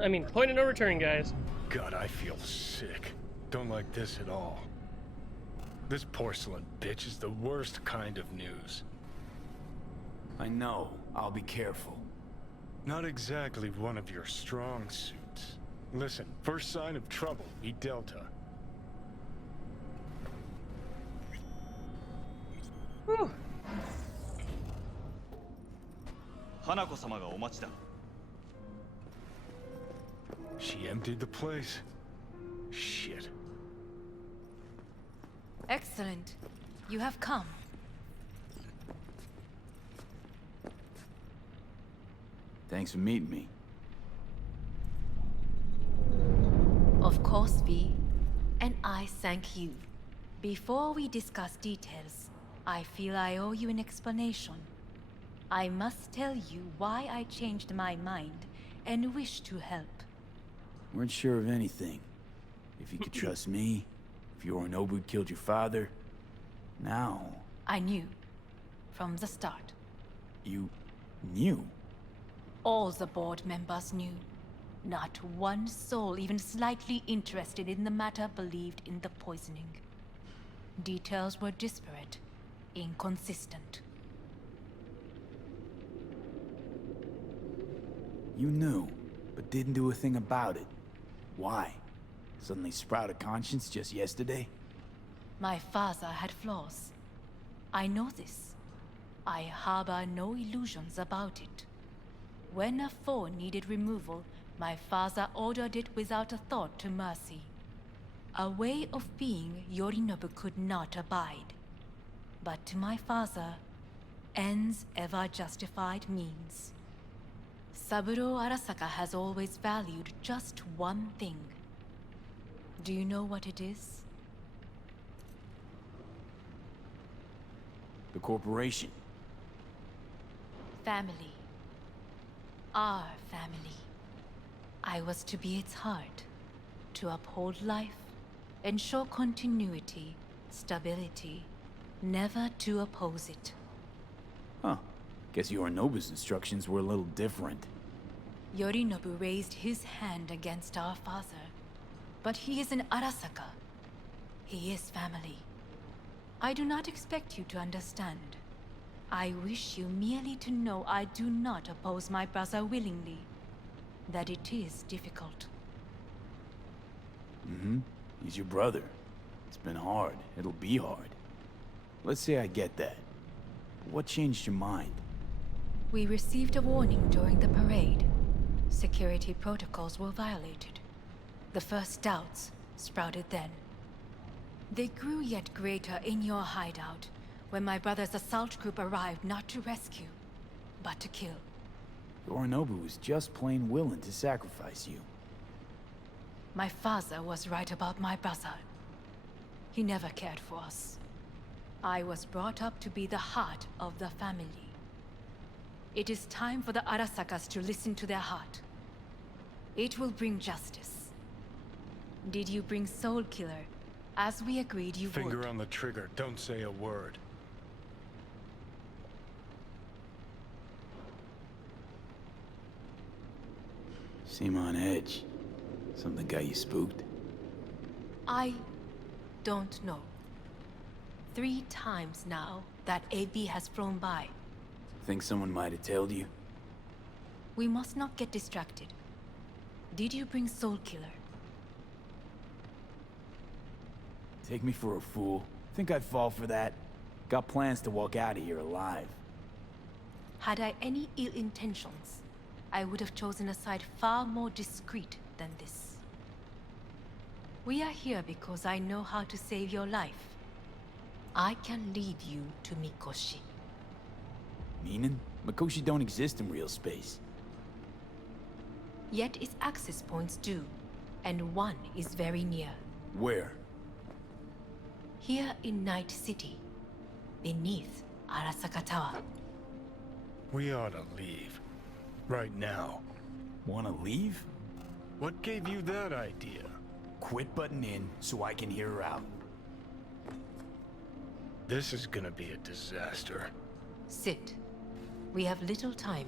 I mean, point of no return, guys. God, I feel sick. Don't like this at all. This porcelain bitch is the worst kind of news. I know. I'll be careful. Not exactly one of your strong suits. Listen, first sign of trouble, eat Delta. Whew. 花子様がお待ちだ。 She emptied the place. Shit. Excellent. You have come. Thanks for meeting me. Of course, V. And I thank you. Before we discuss details, I feel I owe you an explanation. I must tell you why I changed my mind and wish to help. Weren't sure of anything. If you could trust me, if Yorinobu killed your father. Now... I knew. From the start. You... knew? All the board members knew. Not one soul even slightly interested in the matter believed in the poisoning. Details were disparate, inconsistent. You knew, but didn't do a thing about it. Why? Suddenly sprout a conscience just yesterday? My father had flaws. I know this. I harbor no illusions about it. When a foe needed removal, my father ordered it without a thought to mercy. A way of being Yorinobu could not abide. But to my father, ends ever justified means. Saburo Arasaka has always valued just one thing. Do you know what it is? The corporation. Family. Our family. I was to be its heart, to uphold life, ensure continuity, stability, never to oppose it. Huh. Guess Yorinobu's instructions were a little different. Yorinobu raised his hand against our father, but he is an Arasaka. He is family. I do not expect you to understand. I wish you merely to know I do not oppose my brother willingly. That it is difficult. Mm-hmm. He's your brother. It's been hard. It'll be hard. Let's say I get that. But what changed your mind? We received a warning during the parade. Security protocols were violated. The first doubts sprouted then. They grew yet greater in your hideout, when my brother's assault group arrived not to rescue, but to kill. Yorinobu was just plain willing to sacrifice you. My father was right about my brother. He never cared for us. I was brought up to be the heart of the family. It is time for the Arasakas to listen to their heart. It will bring justice. Did you bring Soul Killer, as we agreed you would? Finger on the trigger, don't say a word. Seem on edge. Something got you spooked? I don't know. 3 times now that AB has flown by. Think someone might have told you? We must not get distracted. Did you bring Soul Killer? Take me for a fool. Think I'd fall for that? Got plans to walk out of here alive. Had I any ill intentions, I would have chosen a side far more discreet than this. We are here because I know how to save your life. I can lead you to Mikoshi. Meaning? Mikoshi don't exist in real space. Yet its access points do, and one is very near. Where? Here in Night City, beneath Arasaka Tower. We ought to leave. Right now. Wanna leave? What gave you that idea? Quit butting in so I can hear her out. This is gonna be a disaster. Sit. We have little time.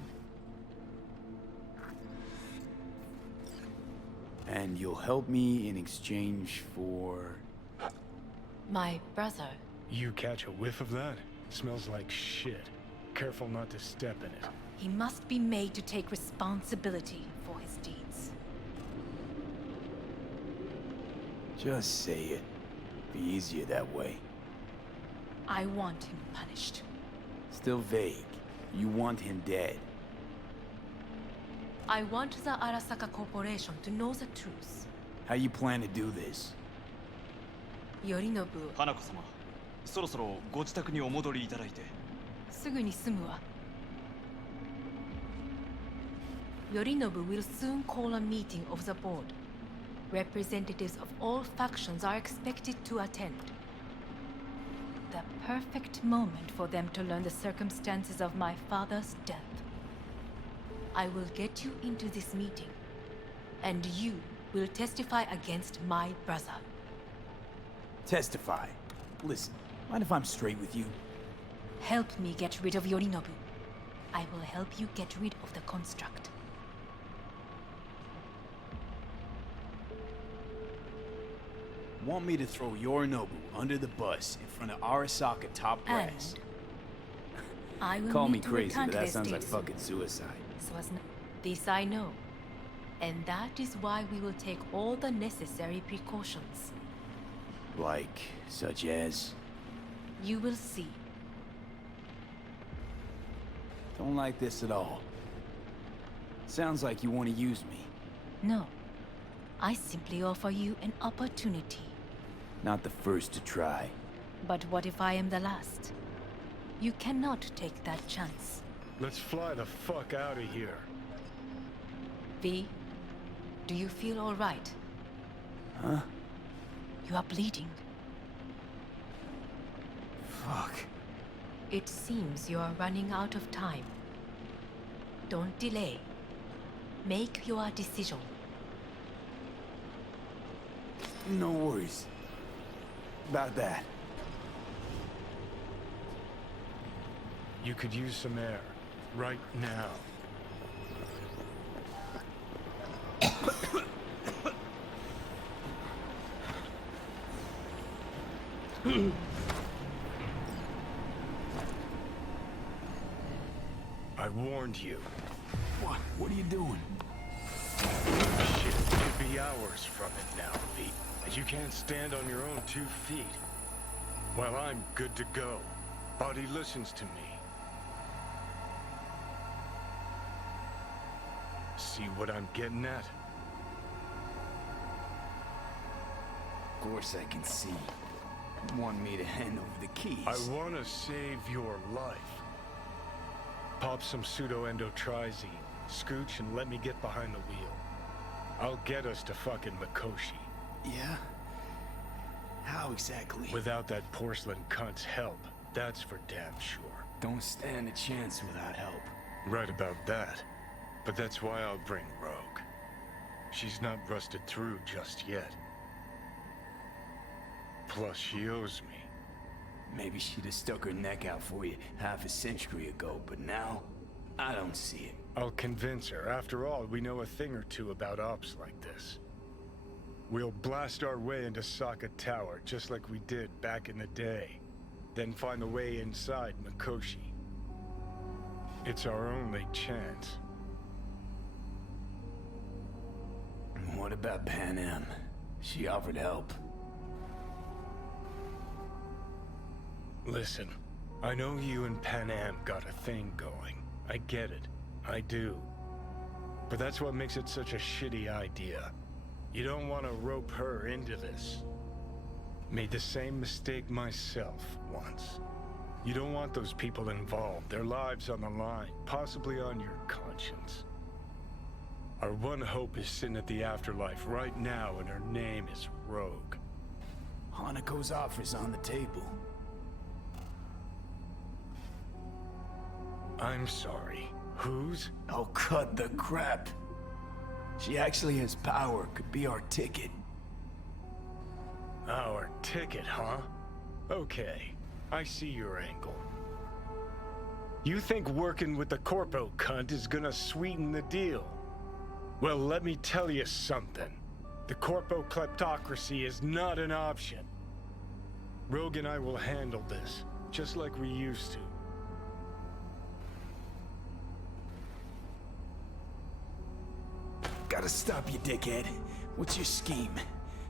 And you'll help me in exchange for... My brother. You catch a whiff of that? Smells like shit. Careful not to step in it. He must be made to take responsibility for his deeds. Just say it. Be easier that way. I want him punished. Still vague. You want him dead. I want the Arasaka Corporation to know the truth. How you plan to do this? Yorinobu, 花子様、そろそろご自宅にお戻りいただいて。すぐに済むわ。Yorinobu will soon call a meeting of the board. Representatives of all factions are expected to attend. The perfect moment for them to learn the circumstances of my father's death. I will get you into this meeting, and you will testify against my brother. Testify. Listen, mind if I'm straight with you? Help me get rid of Yorinobu. I will help you get rid of the construct. Want me to throw Yorinobu under the bus in front of Arasaka top brass? And I will Call me need to crazy, recant but that their sounds like states. fucking suicide. So as this I know. And that is why we will take all the necessary precautions. Like, such as? You will see. Don't like this at all. Sounds like you want to use me. No. I simply offer you an opportunity. Not the first to try. But what if I am the last? You cannot take that chance. Let's fly the fuck out of here. V, do you feel all right? Huh? You are bleeding. Fuck. It seems you are running out of time. Don't delay. Make your decision. No worries. About that. You could use some air. Right now. I warned you. What? What are you doing? Shit could be hours from it now, V. As you can't stand on your own 2 feet. Well, I'm good to go. Body listens to me. See what I'm getting at? Of course I can see. You want me to hand over the keys. I want to save your life. Pop some pseudo-endotrizine, scooch, and let me get behind the wheel. I'll get us to fucking Mikoshi. Yeah? How exactly? Without that porcelain cunt's help, that's for damn sure. Don't stand a chance without help. Right about that. But that's why I'll bring Rogue. She's not rusted through just yet. Plus, she owes me. Maybe she'd have stuck her neck out for you half a century ago, but now, I don't see it. I'll convince her. After all, we know a thing or two about ops like this. We'll blast our way into Sokka Tower, just like we did back in the day. Then find a way inside Mikoshi. It's our only chance. What about Pan Am? She offered help. Listen, I know you and Pan Am got a thing going. I get it. I do. But that's what makes it such a shitty idea. You don't want to rope her into this. Made the same mistake myself once. You don't want those people involved, their lives on the line, possibly on your conscience. Our one hope is sitting at the afterlife right now, and her name is Rogue. Hanako's offer's on the table. I'm sorry. Whose? Oh, cut the crap. She actually has power, could be our ticket. Our ticket, huh? Okay, I see your angle. You think working with the corpo cunt is gonna sweeten the deal? Well, let me tell you something. The corpo kleptocracy is not an option. Rogue and I will handle this, just like we used to. Gotta stop you, dickhead. What's your scheme?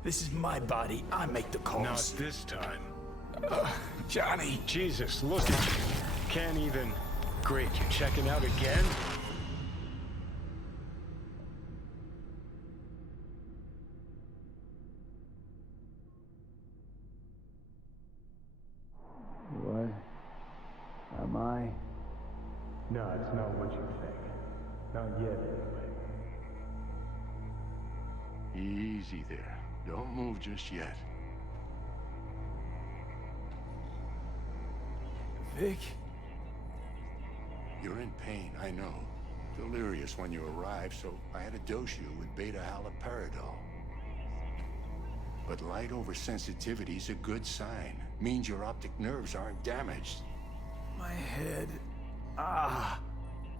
This is my body. I make the calls. Not this time. Johnny. Jesus, look at you. Can't even... Great, you're checking out again? What? Am I? No, it's not what you think. Not yet, anyway. Easy there. Don't move just yet. Vic? You're in pain, I know. Delirious when you arrived, so I had to dose you with beta-haloperidol. But light oversensitivity's a good sign. Means your optic nerves aren't damaged. My head.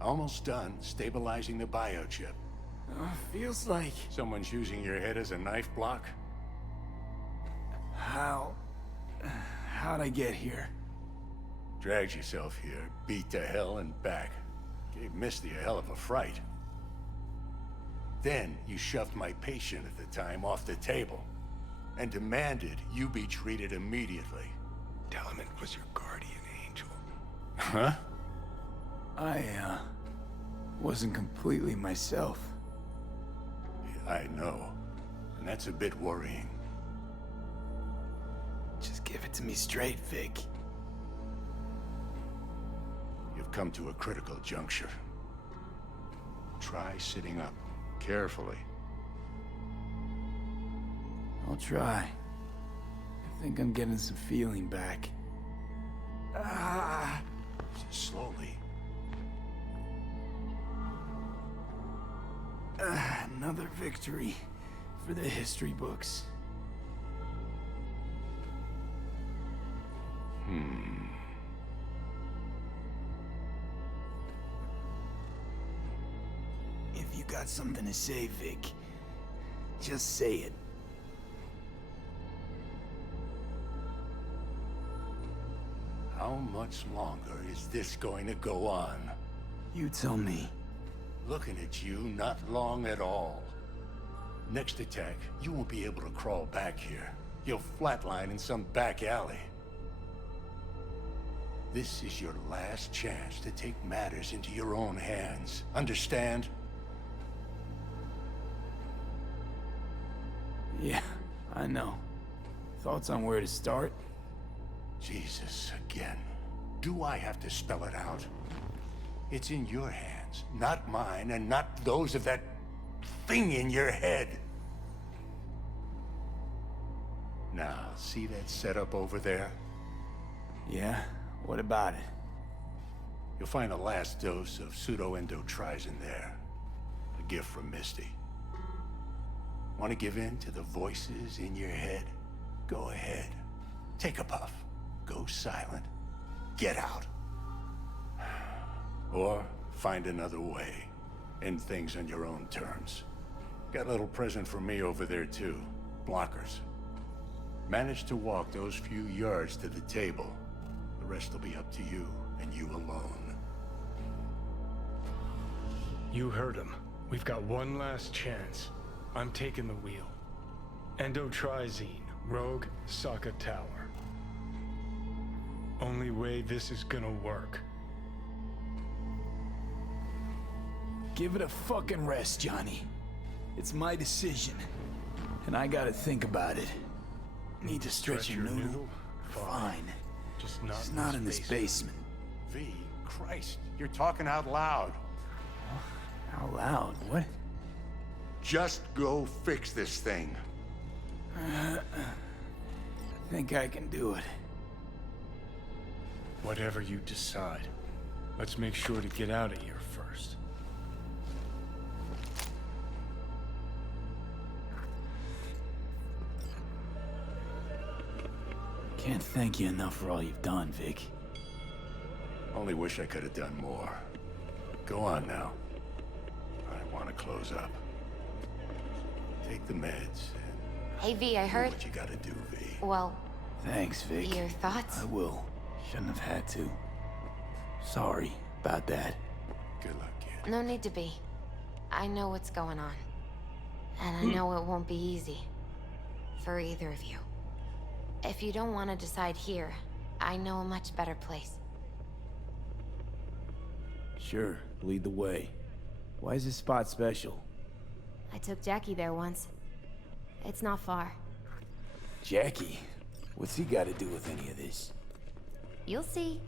Almost done stabilizing the biochip. Feels like... Someone's using your head as a knife block? How'd I get here? Dragged yourself here, beat to hell and back. Gave Misty a hell of a fright. Then you shoved my patient at the time off the table and demanded you be treated immediately. Tell him it was your guardian angel. Huh? I, wasn't completely myself. I know. And that's a bit worrying. Just give it to me straight, Vic. You've come to a critical juncture. Try sitting up, carefully. I'll try. I think I'm getting some feeling back. Slowly. Another victory for the history books. If you got something to say, Vic, just say it. How much longer is this going to go on? You tell me. Looking at you, not long at all. Next attack, you won't be able to crawl back here. You'll flatline in some back alley. This is your last chance to take matters into your own hands. Understand? Yeah, I know. Thoughts on where to start? Jesus, again. Do I have to spell it out? It's in your hands, not mine, and not those of that thing in your head. Now, see that setup over there? Yeah? What about it? You'll find the last dose of pseudo-endotrizin there. A gift from Misty. Want to give in to the voices in your head? Go ahead. Take a puff. Go silent. Get out. Or find another way. End things on your own terms. Got a little present for me over there too. Blockers. Manage to walk those few yards to the table. The rest will be up to you, and you alone. You heard him. We've got one last chance. I'm taking the wheel. Endotrizine, Rogue, Sokka Tower. Only way this is gonna work. Give it a fucking rest, Johnny. It's my decision. And I gotta think about it. Need to stretch your noodle? Fine. Just not in this basement. V, Christ, you're talking out loud. Out loud? What? Just go fix this thing. I think I can do it. Whatever you decide. Let's make sure to get out of here first. Can't thank you enough for all you've done, Vic. Only wish I could have done more. Go on now. I want to close up. Take take the meds and Hey, V, I do heard... what you gotta do, V. Well, Thanks, Vic. your thoughts? I will. Shouldn't have had to. Sorry about that. Good luck, kid. No need to be. I know what's going on. And I know it won't be easy. For either of you. If you don't want to decide here, I know a much better place. Sure, lead the way. Why is this spot special? I took Jackie there once. It's not far. Jackie? What's he got to do with any of this? You'll see.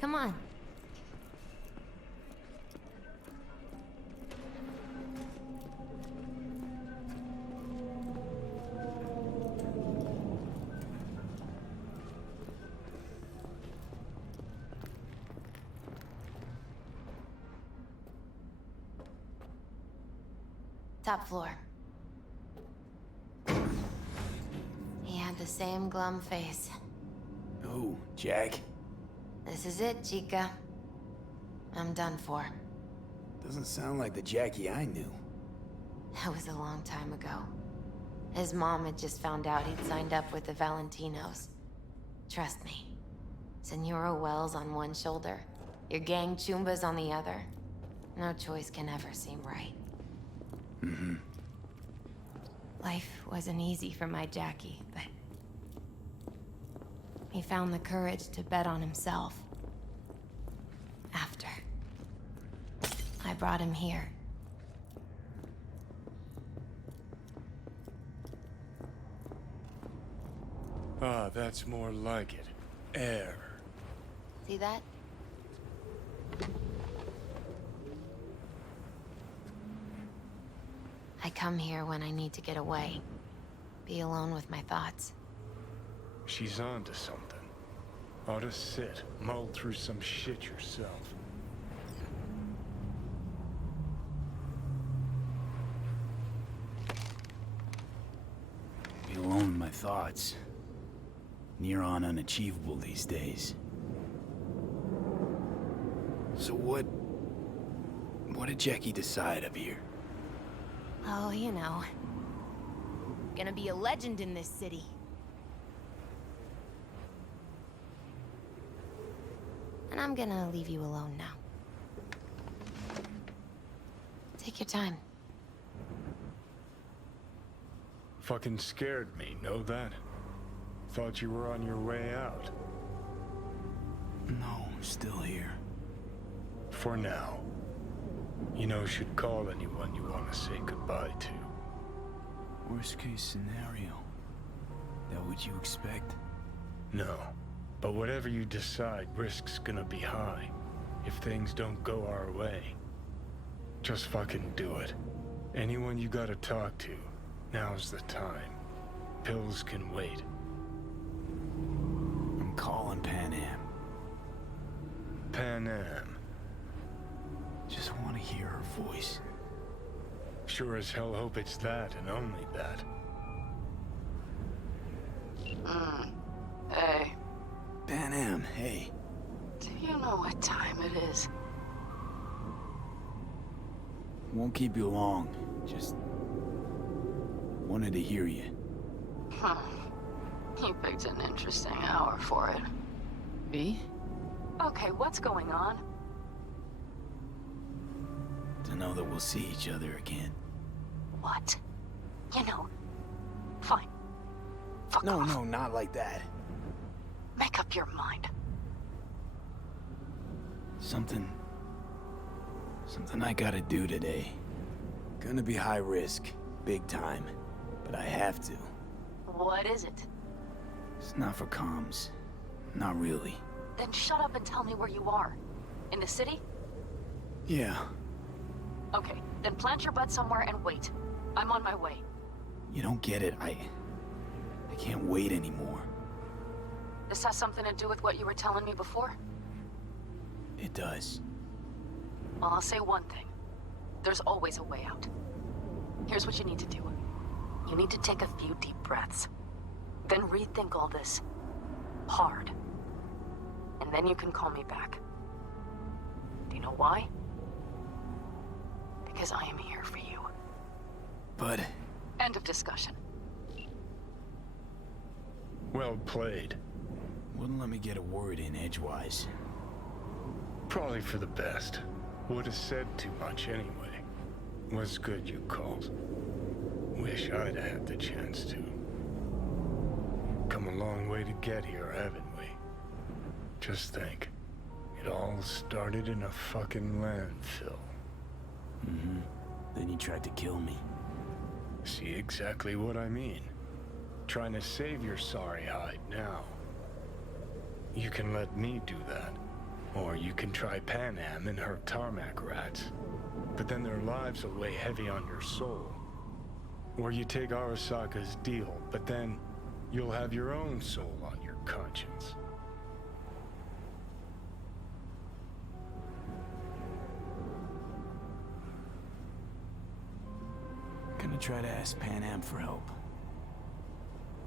Come on. Top floor. He had the same glum face. Oh, Jack? This is it, Chica. I'm done for. Doesn't sound like the Jackie I knew. That was a long time ago. His mom had just found out he'd signed up with the Valentinos. Trust me. Senora Wells on one shoulder, your gang Chumbas on the other. No choice can ever seem right. Mm-hmm. Life wasn't easy for my Jackie, but... he found the courage to bet on himself. After. I brought him here. Ah, that's more like it. Air. See that? I come here when I need to get away. Be alone with my thoughts. She's on to something. Ought to sit, mull through some shit yourself. Be alone with my thoughts. Near on unachievable these days. So what did Jackie decide up here? Oh, you know. Gonna be a legend in this city. And I'm gonna leave you alone now. Take your time. Fucking scared me, know that? Thought you were on your way out. No, I'm still here. For now. You know, should call anyone you want to say goodbye to. Worst case scenario. That what you expect? No. But whatever you decide, risk's gonna be high. If things don't go our way. Just fucking do it. Anyone you gotta talk to, now's the time. Pills can wait. I'm calling Pan Am. Pan Am. Just want to hear her voice. Sure as hell hope it's that and only that. Hey, Pan Am, hey. do you know what time it is? Won't keep you long. Just wanted to hear you. You picked an interesting hour for it. V? Okay, what's going on? To know that we'll see each other again. What? You know, fine. Fuck No, off. no, not like that. Make up your mind. Something I gotta do today. Gonna be high risk, big time, but I have to. What is it? It's not for comms. Not really. Then shut up and tell me where you are. In the city? Yeah, Okay, then plant your butt somewhere and wait. I'm on my way. you don't get it. I can't wait anymore. This has something to do with what you were telling me before? It does. Well, I'll say one thing. There's always a way out. Here's what you need to do. You need to take a few deep breaths. Then rethink all this. Hard. And then you can call me back. Do you know why? Because I am here for you. But End of discussion. Well played. Wouldn't let me get a word in edgewise. Probably for the best. Would have said too much anyway. Was good you called. Wish I'd had the chance to. Come a long way to get here, haven't we? Just think. It all started in a fucking landfill. Mm-hmm. Then you tried to kill me. See exactly what I mean. Trying to save your sorry hide now. You can let me do that. Or you can try Pan Am and her tarmac rats. But then their lives will weigh heavy on your soul. Or you take Arasaka's deal, but then you'll have your own soul on your conscience. Gonna try to ask Pan Am for help.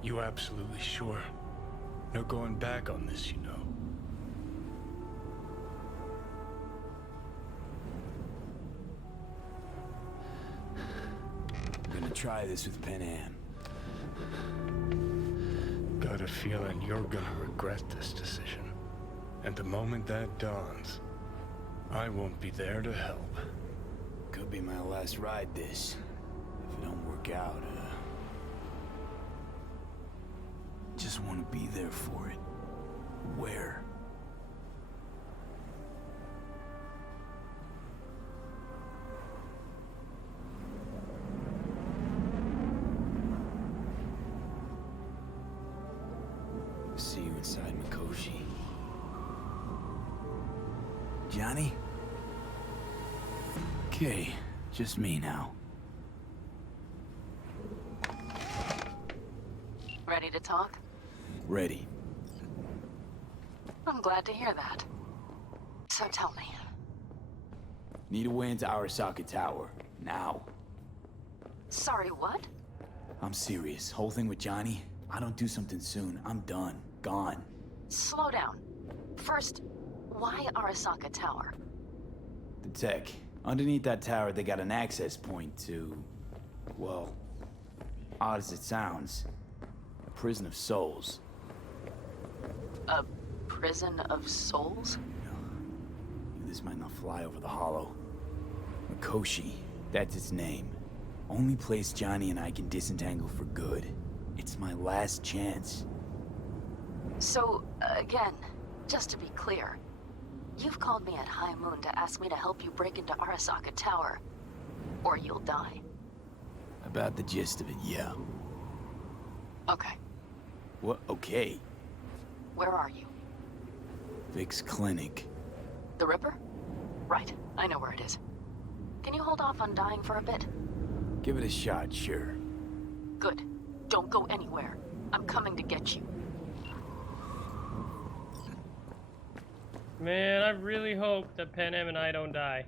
You absolutely sure? No going back on this, you know. I'm gonna try this with Pan Am. Got a feeling you're gonna regret this decision. And the moment that dawns, I won't be there to help. Could be my last ride this. If it don't work out, just want to be there for it. Where? See you inside Mikoshi. Johnny? Okay, just me now. Ready to talk? Ready. I'm glad to hear that. So tell me. Need a way into Arasaka Tower. Now. Sorry, what? I'm serious. Whole thing with Johnny, I don't do something soon, I'm done. Gone. Slow down. First, why Arasaka Tower? The tech. Underneath that tower, they got an access point to... well, odd as it sounds, a prison of souls. A prison of souls? This might not fly over the hollow. Mikoshi, that's its name. Only place Johnny and I can disentangle for good. It's my last chance. So, again, just to be clear, you've called me at High Moon to ask me to help you break into Arasaka Tower, or you'll die. About the gist of it, yeah. Okay. What? Okay. Where are you? Vic's clinic. The Ripper? Right, I know where it is. Can you hold off on dying for a bit? Give it a shot, sure. Good. Don't go anywhere. I'm coming to get you. Man, I really hope that Pan Am and I don't die.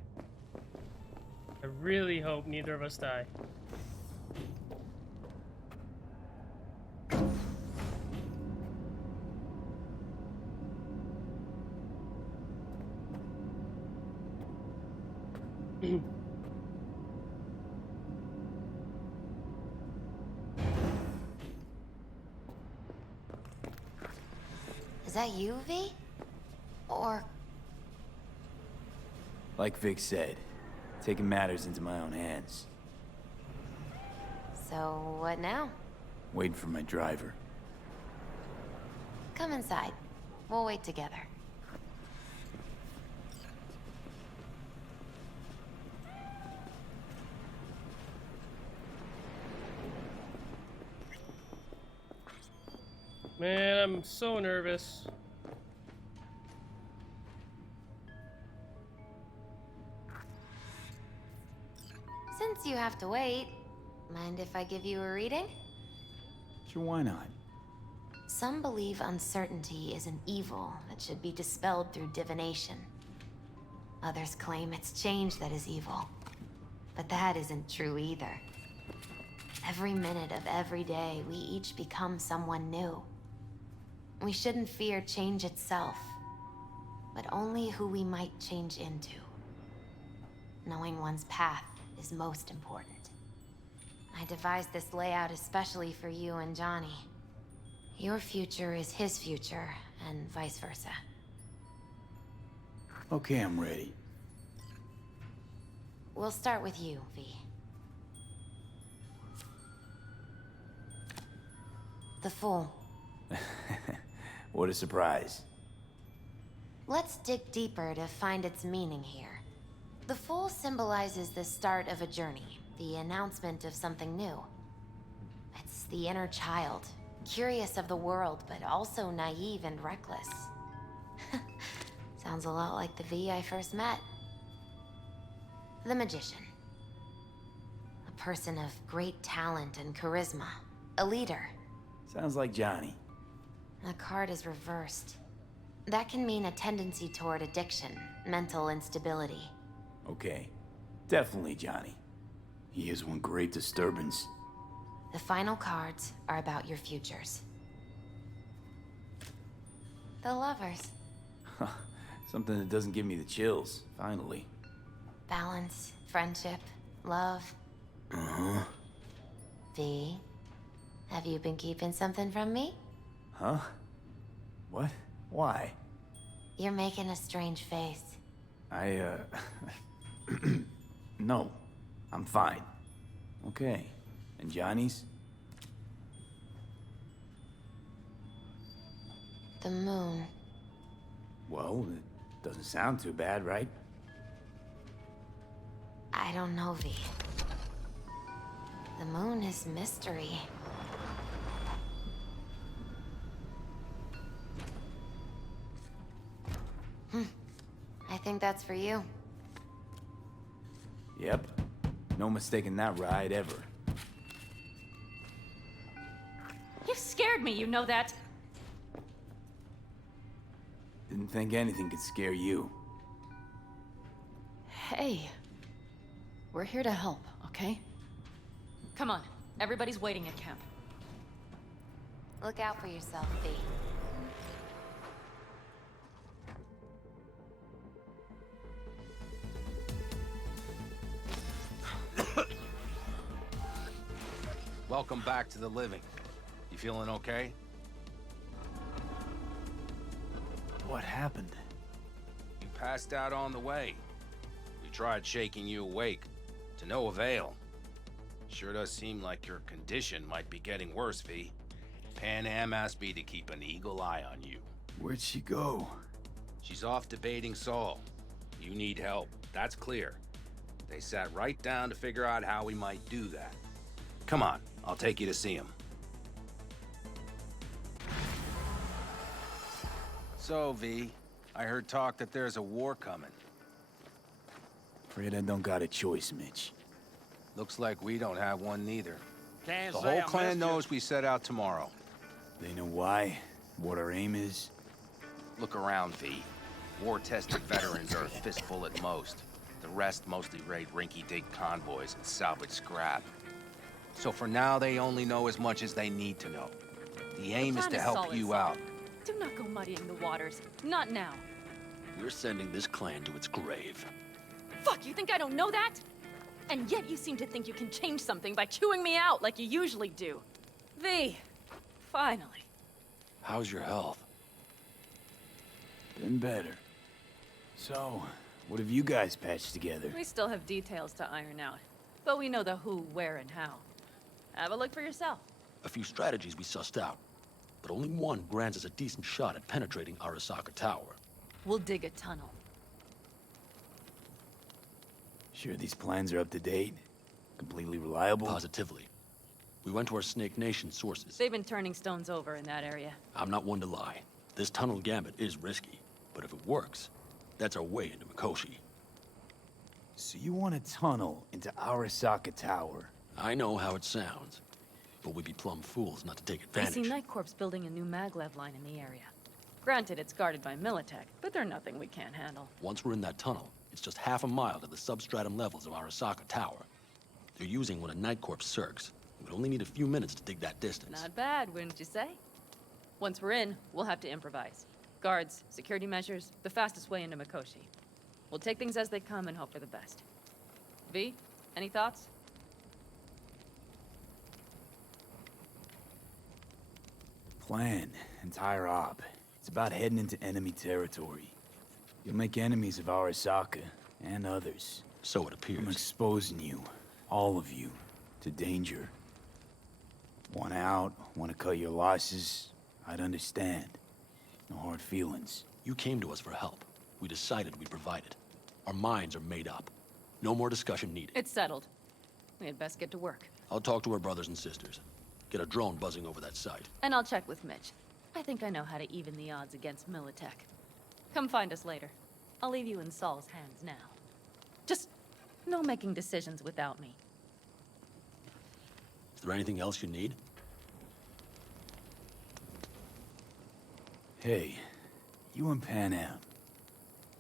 I really hope neither of us die. Is that you, V? Or... Like Vic said, taking matters into my own hands. So, what now? Waiting for my driver. Come inside. We'll wait together. Man, I'm so nervous. Since you have to wait, mind if I give you a reading? Sure, why not? Some believe uncertainty is an evil that should be dispelled through divination. Others claim it's change that is evil. But that isn't true either. Every minute of every day, we each become someone new. We shouldn't fear change itself, but only who we might change into. Knowing one's path is most important. I devised this layout especially for you and Johnny. Your future is his future, and vice versa. Okay, I'm ready. We'll start with you, V. The Fool. What a surprise. Let's dig deeper to find its meaning here. The Fool symbolizes the start of a journey, the announcement of something new. It's the inner child, curious of the world, but also naive and reckless. Sounds a lot like the V I first met. The Magician. A person of great talent and charisma. A leader. Sounds like Johnny. The card is reversed. That can mean a tendency toward addiction, mental instability. Okay. Definitely Johnny. He is one great disturbance. The final cards are about your futures. The Lovers. Something that doesn't give me the chills, finally. Balance, friendship, love. Uh-huh. V, have you been keeping something from me? Huh? What? Why? You're making a strange face. No. I'm fine. Okay. And Johnny's? The moon. Well, it doesn't sound too bad, right? I don't know, V. The moon is mystery. I think that's for you. Yep. No mistaking that ride ever. You scared me, you know that. Didn't think anything could scare you. Hey. We're here to help, okay? Come on, everybody's waiting at camp. Look out for yourself, V. Welcome back to the living. You feeling okay? What happened? You passed out on the way. We tried shaking you awake, to no avail. Sure does seem like your condition might be getting worse, V. Pan Am asked me to keep an eagle eye on you. Where'd she go? She's off debating Saul. You need help, that's clear. They sat right down to figure out how we might do that. Come on, I'll take you to see him. So, V, I heard talk that there's a war coming. Afraid I don't got a choice, Mitch. Looks like we don't have one neither. Can't The say whole I clan missed you. knows we set out tomorrow. They know why, what our aim is. Look around, V. War-tested veterans are a fistful at most. The rest mostly raid rinky-dink convoys and salvage scrap. So for now, they only know as much as they need to know. The aim is to help you out. Do not go muddying the waters. Not now. We're sending this clan to its grave. Fuck, you think I don't know that? And yet you seem to think you can change something by chewing me out like you usually do. V, finally. How's your health? Been better. So, what have you guys patched together? We still have details to iron out, but we know the who, where, and how. Have a look for yourself. A few strategies we sussed out, but only one grants us a decent shot at penetrating Arasaka Tower. We'll dig a tunnel. Sure these plans are up to date? Completely reliable? Positively. We went to our Snake Nation sources. They've been turning stones over in that area. I'm not one to lie. This tunnel gambit is risky, but if it works, that's our way into Mikoshi. So you want a tunnel into Arasaka Tower? I know how it sounds, but we'd be plumb fools not to take I advantage. see Night Corp's building a new maglev line in the area. Granted, it's guarded by Militech, but they're nothing we can't handle. Once we're in that tunnel, it's just half a mile to the substratum levels of Arasaka Tower. They're using one of Night Corp's circs. We'd only need a few minutes to dig that distance. Not bad, wouldn't you say? Once we're in, we'll have to improvise. Guards, security measures, the fastest way into Mikoshi. We'll take things as they come and hope for the best. V, any thoughts? plan, entire op. It's about heading into enemy territory. You'll make enemies of Arasaka, and others. So it appears. I'm exposing you, all of you, to danger. Want out, want to cut your losses, I'd understand. No hard feelings. You came to us for help. We decided we'd provide it. Our minds are made up. No more discussion needed. It's settled. We had best get to work. I'll talk to our brothers and sisters. Get a drone buzzing over that site. And I'll check with Mitch. I think I know how to even the odds against Militech. Come find us later. I'll leave you in Saul's hands now. Just no making decisions without me. Is there anything else you need? Hey, you and Pan Am.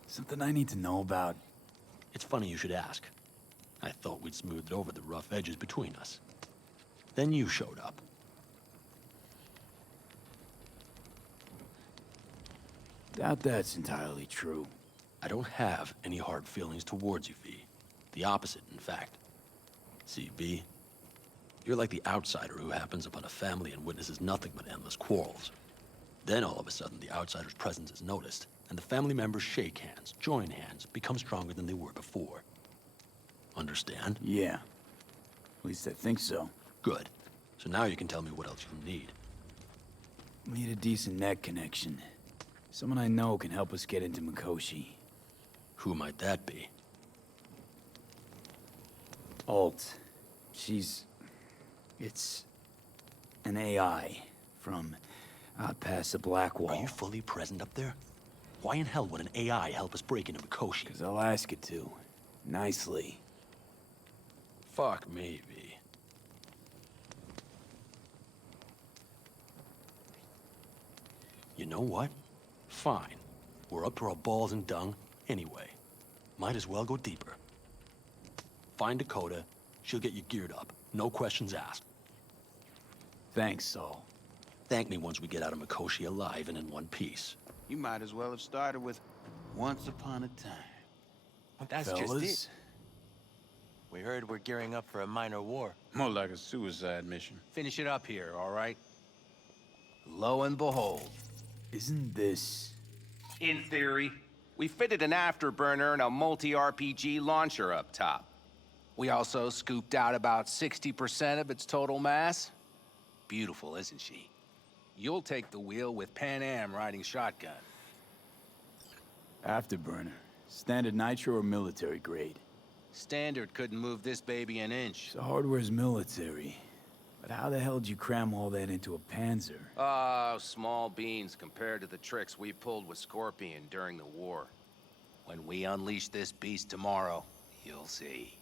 Something I need to know about? It's funny you should ask. I thought we'd smoothed over the rough edges between us. Then you showed up. Doubt that's entirely true. I don't have any hard feelings towards you, V. The opposite, in fact. See, V, you're like the outsider who happens upon a family and witnesses nothing but endless quarrels. Then all of a sudden, the outsider's presence is noticed, and the family members shake hands, join hands, become stronger than they were before. Understand? Yeah. At least I think so. Good. So now you can tell me what else you need. Need a decent net connection. Someone I know can help us get into Mikoshi. Who might that be? Alt. It's an AI from out past the Black Wall. Are you fully present up there? Why in hell would an AI help us break into Mikoshi? 'Cause I'll ask it to. Nicely. Fuck me, V. You know what? Fine. We're up to our balls in dung anyway. Might as well go deeper. Find Dakota. She'll get you geared up. No questions asked. Thanks, Saul. Thank me once we get out of Mikoshi alive and in one piece. You might as well have started with once upon a time. That's Fellas? just it. We heard we're gearing up for a minor war. More like a suicide mission. Finish it up here, all right? Lo and behold. Isn't this... In theory, we fitted an afterburner and a multi-RPG launcher up top. We also scooped out about 60% of its total mass. Beautiful, isn't she? You'll take the wheel with Pan Am riding shotgun. Afterburner. Standard nitro or military grade? Standard couldn't move this baby an inch. So hardware's military. But how the hell did you cram all that into a Panzer? Oh, small beans compared to the tricks we pulled with Scorpion during the war. When we unleash this beast tomorrow, you'll see.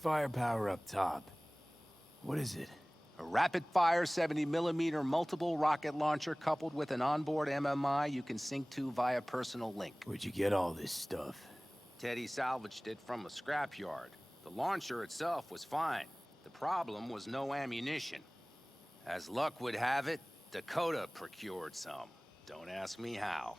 Firepower up top. What is it? A rapid-fire 70mm multiple rocket launcher coupled with an onboard MMI you can sync to via personal link. Where'd you get all this stuff? Teddy salvaged it from a scrapyard. The launcher itself was fine. The problem was no ammunition. As luck would have it, Dakota procured some. Don't ask me how.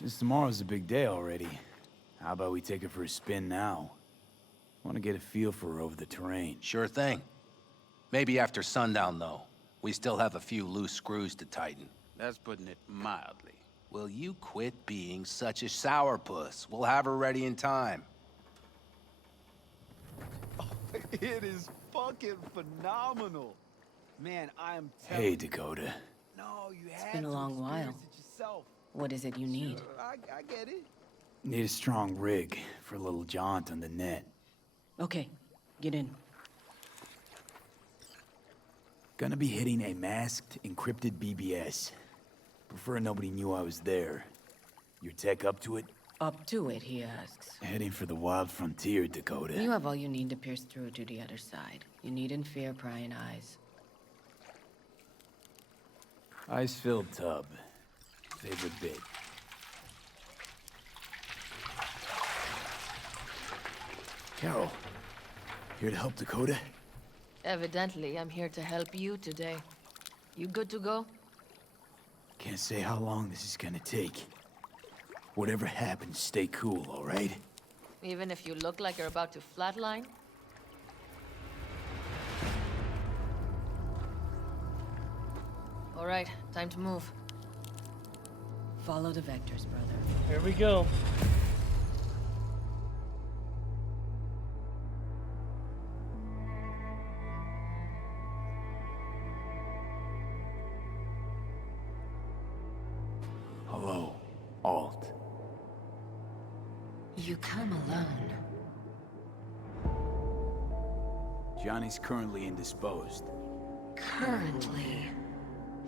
Since tomorrow's a big day already, how about we take her for a spin now? Want to get a feel for her over the terrain. Sure thing. Maybe after sundown, though. We still have a few loose screws to tighten. That's putting it mildly. Will you quit being such a sourpuss? We'll have her ready in time. It is fucking phenomenal. Man, I am telling Hey, Dakota. No, you It's been a long while. Yourself. What is it you need? Sure, I get it. Need a strong rig for a little jaunt on the net. Okay, get in. Gonna be hitting a masked, encrypted BBS. Prefer nobody knew I was there. Your tech up to it? Up to it, he asks. Heading for the wild frontier, Dakota. You have all you need to pierce through to the other side. You needn't fear prying eyes. Ice-filled tub. Favorite bit. Carol, Here to help Dakota? Evidently, I'm here to help you today. You good to go? Can't say how long this is gonna take. Whatever happens, stay cool, all right? Even if you look like you're about to flatline? All right, time to move. Follow the vectors, brother. Here we go. Hello, Alt. You come alone. Johnny's currently indisposed. Currently.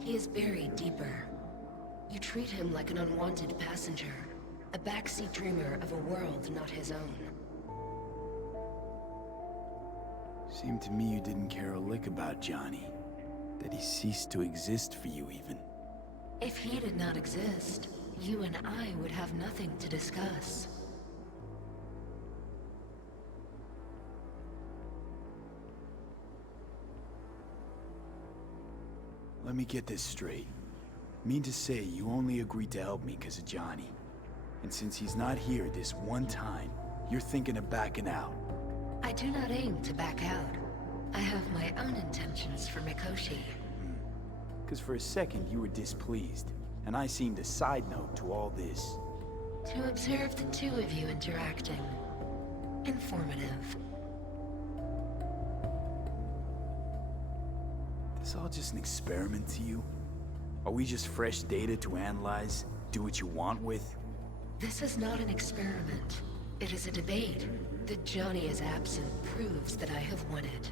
He is buried deeper. You treat him like an unwanted passenger, a backseat dreamer of a world not his own. Seemed to me you didn't care a lick about Johnny. That he ceased to exist for you, even. If he did not exist, you and I would have nothing to discuss. Let me get this straight. Mean to say you only agreed to help me because of Johnny. And since he's not here this one time, you're thinking of backing out. I do not aim to back out. I have my own intentions for Mikoshi. Because for a second you were displeased, and I seemed a side note to all this. To observe the two of you interacting. Informative. This all just an experiment to you? Are we just fresh data to analyze, do what you want with? This is not an experiment. It is a debate. That Johnny is absent proves that I have won it.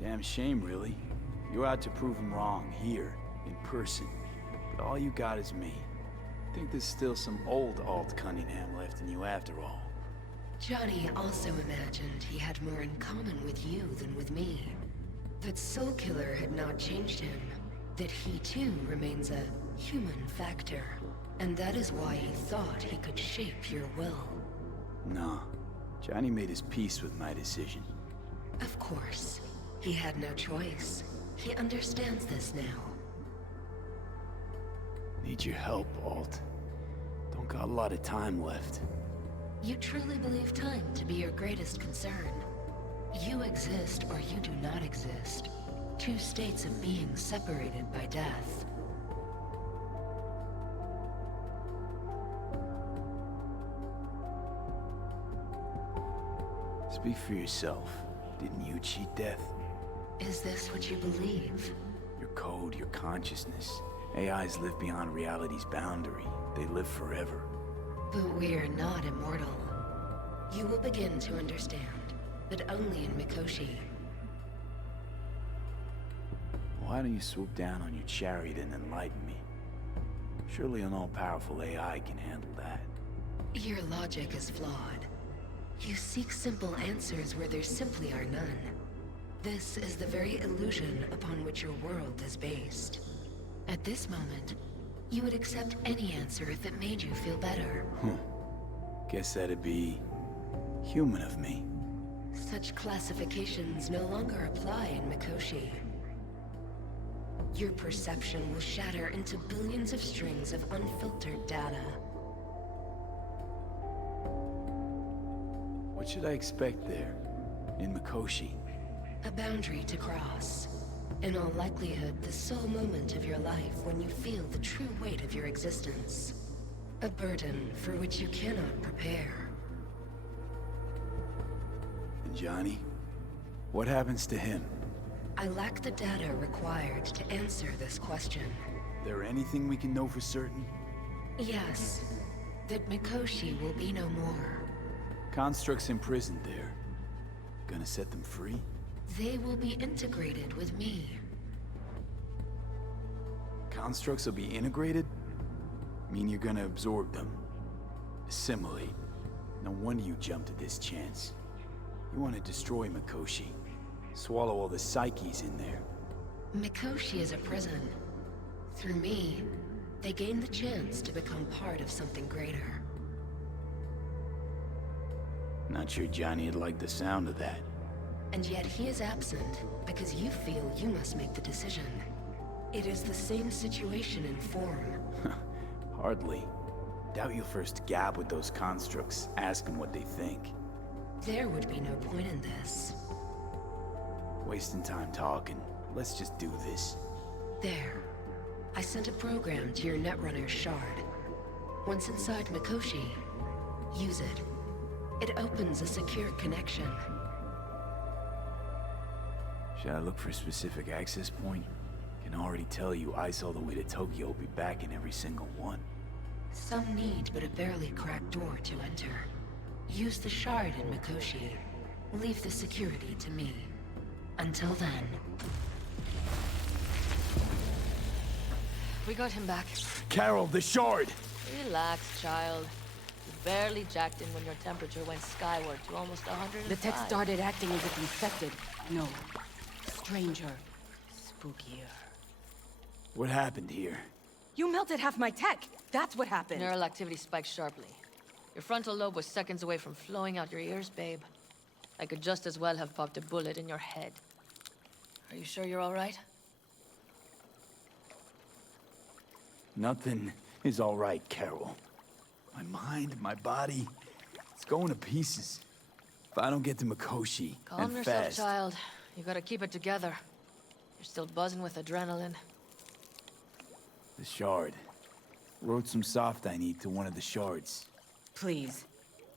Damn shame, really. You're out to prove him wrong, here, in person. But all you got is me. Think there's still some old Alt Cunningham left in you after all. Johnny also imagined he had more in common with you than with me. That Soul Killer had not changed him. That he too remains a human factor. And that is why he thought he could shape your will. No. Johnny made his peace with my decision. Of course. He had no choice. He understands this now. Need your help, Alt. Don't got a lot of time left. You truly believe time to be your greatest concern. You exist or you do not exist. Two states of being separated by death. Speak for yourself. Didn't you cheat death? Is this what you believe? Your code, your consciousness. AIs live beyond reality's boundary. They live forever. But we are not immortal. You will begin to understand, but only in Mikoshi. Why don't you swoop down on your chariot and enlighten me? Surely an all-powerful AI can handle that. Your logic is flawed. You seek simple answers where there simply are none. This is the very illusion upon which your world is based. At this moment, you would accept any answer if it made you feel better. Guess that'd be human of me. Such classifications no longer apply in Mikoshi. Your perception will shatter into billions of strings of unfiltered data. What should I expect there, in Mikoshi? A boundary to cross. In all likelihood, the sole moment of your life when you feel the true weight of your existence. A burden for which you cannot prepare. And Johnny? What happens to him? I lack the data required to answer this question. There anything we can know for certain? Yes. That Mikoshi will be no more. Constructs imprisoned there. Gonna set them free? They will be integrated with me. Constructs will be integrated? Mean you're gonna absorb them? Assimilate? No wonder you jumped at this chance. You want to destroy Mikoshi. Swallow all the psyches in there. Mikoshi is a prison. Through me, they gain the chance to become part of something greater. Not sure Johnny'd like the sound of that. And yet he is absent because you feel you must make the decision. It is the same situation in form. Hardly. Doubt you'll first gab with those constructs, ask them what they think. There would be no point in this. Wasting time talking. Let's just do this. There. I sent a program to your Netrunner shard. Once inside Mikoshi, use it. It opens a secure connection. Should I look for a specific access point? Can already tell you ice all the way to Tokyo will be back in every single one. Some need but a barely cracked door to enter. Use the shard in Mikoshi. Leave the security to me. Until then. We got him back. Carol, the shard! Relax, child. You barely jacked in when your temperature went skyward to almost 105. The tech started acting as if infected. No. Stranger. Spookier. What happened here? You melted half my tech! That's what happened! Neural activity spiked sharply. Your frontal lobe was seconds away from flowing out your ears, babe. I could just as well have popped a bullet in your head. Are you sure you're all right? Nothing is all right, Carol. My mind, my body, it's going to pieces. If I don't get to Mikoshi, Calm and yourself, fast. child. You gotta keep it together. You're still buzzing with adrenaline. The shard. Wrote some soft I need to one of the shards. Please.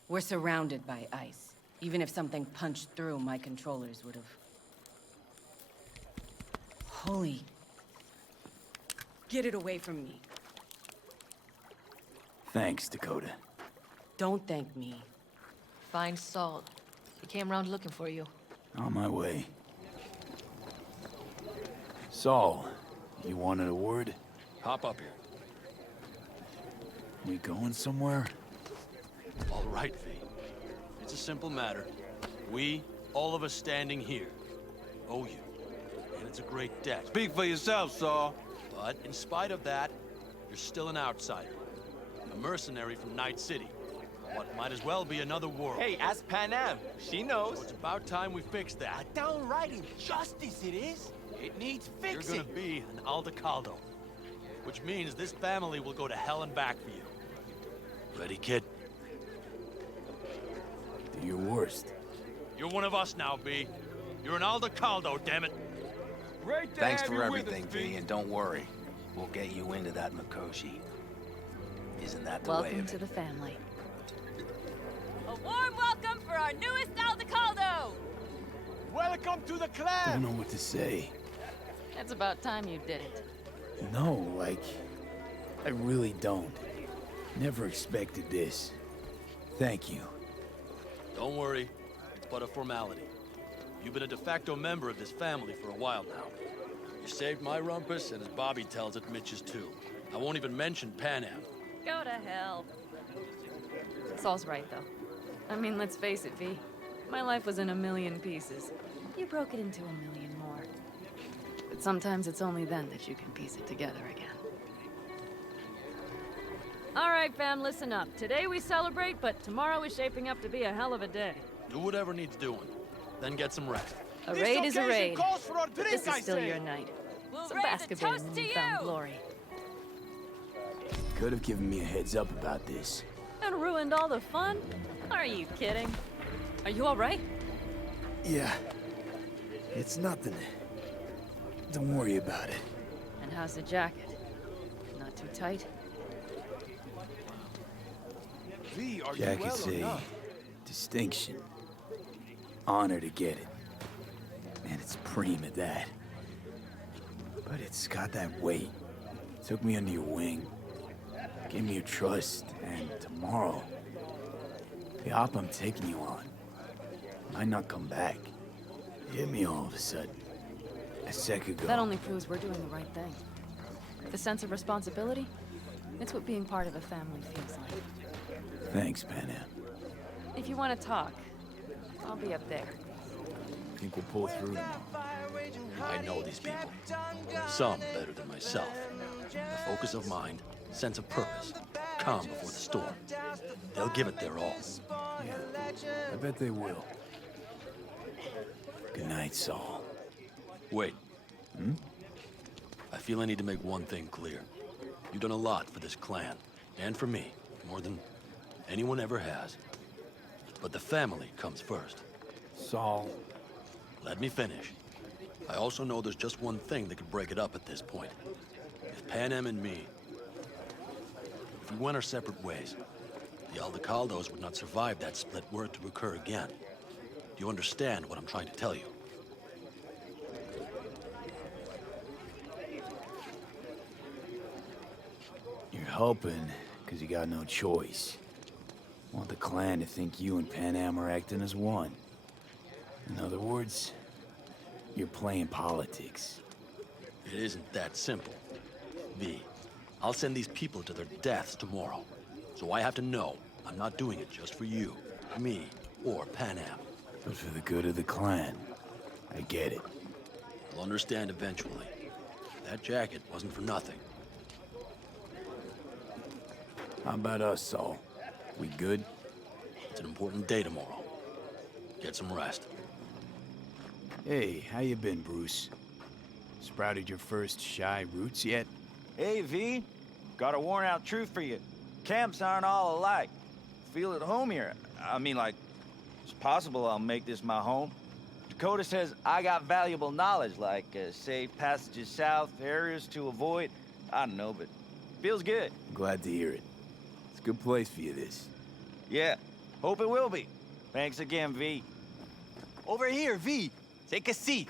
We're surrounded by ice. Even if something punched through, my controllers would have... Holy... Get it away from me. Thanks, Dakota. Don't thank me. Find Saul. He came around looking for you. On my way. Saul, you wanted a word? Hop up here. We going somewhere? All right, V. It's a simple matter. We, all of us standing here, owe you. And it's a great debt. Speak for yourself, Saul. But in spite of that, you're still an outsider. A mercenary from Night City. What might as well be another world. Hey, ask Pan Am. She knows. So it's about time we fix that. A downright injustice it is. It needs fixing. You're gonna be an Aldecaldo. Which means this family will go to hell and back for you. Ready, kid? Do your worst. You're one of us now, B. You're an Aldecaldo, damn it. Great to Thanks have for you everything, with us, V, and don't worry. We'll get you into that Mikoshi. Isn't that the way Welcome of to it? the family. A warm welcome for our newest Aldecaldo! Welcome to the clan! Don't know what to say. It's about time you did it. No, like... I really don't. Never expected this. Thank you. Don't worry. It's but a formality. You've been a de facto member of this family for a while now. You saved my rumpus, and as Bobby tells it, Mitch's too. I won't even mention Pan Am. Go to hell. Saul's right, though. I mean, let's face it, V. My life was in a million pieces. You broke it into a million more. But sometimes it's only then that you can piece it together again. All right, fam, listen up. Today we celebrate, but tomorrow is shaping up to be a hell of a day. Do whatever needs doing. Then get some rest. A raid is a raid. But this is still your night. We'll Some raise a basketball toast to newfound you! glory. Could have given me a heads up about this. And ruined all the fun? Are you kidding? Are you all right? Yeah. It's nothing. Don't worry about it. And how's the jacket? Not too tight? V, are you Jacket's well or a not? distinction. Honor to get it. Man, it's preem at that. But it's got that weight. Took me under your wing. Gave me your trust, and tomorrow, the op I'm taking you on might not come back. It hit me all of a sudden. A sec ago. That only proves we're doing the right thing. The sense of responsibility, it's what being part of a family feels like. Thanks, Pan Am. If you want to talk, I'll be up there. Think we'll pull through tomorrow. I know these people. Some better than myself. A focus of mind, sense of purpose, calm before the storm. They'll give it their all. Yeah. I bet they will. Good night, Saul. Wait. I feel I need to make one thing clear. You've done a lot for this clan, and for me, more than anyone ever has. But the family comes first. Saul. Let me finish. I also know there's just one thing that could break it up at this point. If Pan Am and me, if we went our separate ways, the Aldecaldos would not survive that split were it to occur again. Do you understand what I'm trying to tell you? You're helping, because you got no choice. Want the clan to think you and Pan Am are acting as one. In other words, you're playing politics. It isn't that simple. V, I'll send these people to their deaths tomorrow. So I have to know I'm not doing it just for you, me, or Pan Am. But for the good of the clan. I get it. You'll understand eventually. That jacket wasn't for nothing. How about us, Saul? We good? It's an important day tomorrow. Get some rest. Hey, how you been, Bruce? Sprouted your first shy roots yet? Hey, V. Got a worn-out truth for you. Camps aren't all alike. Feel at home here. I mean, like, it's possible I'll make this my home. Dakota says I got valuable knowledge, like safe passages south, areas to avoid. I don't know, but feels good. Glad to hear it. It's a good place for you, this. Yeah, hope it will be. Thanks again, V. Over here, V. Take a seat.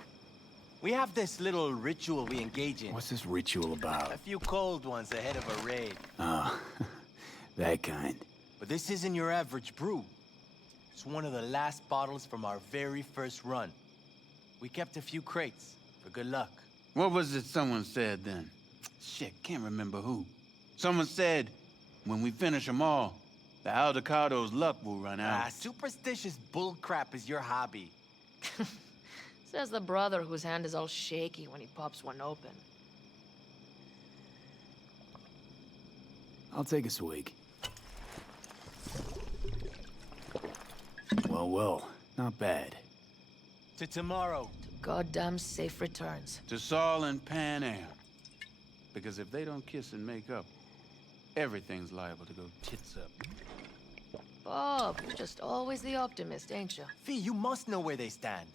We have this little ritual we engage in. What's this ritual about? A few cold ones ahead of a raid. Ah, that kind. But this isn't your average brew. It's one of the last bottles from our very first run. We kept a few crates for good luck. What was it someone said then? Shit, can't remember who. Someone said, when we finish them all, the Aldecado's luck will run out. Superstitious bullcrap is your hobby. Says the brother whose hand is all shaky when he pops one open. I'll take a swig. Well, not bad. To tomorrow. To goddamn safe returns. To Saul and Pan Am. Because if they don't kiss and make up, everything's liable to go tits up. Bob, you're just always the optimist, ain't you? Fee, you must know where they stand.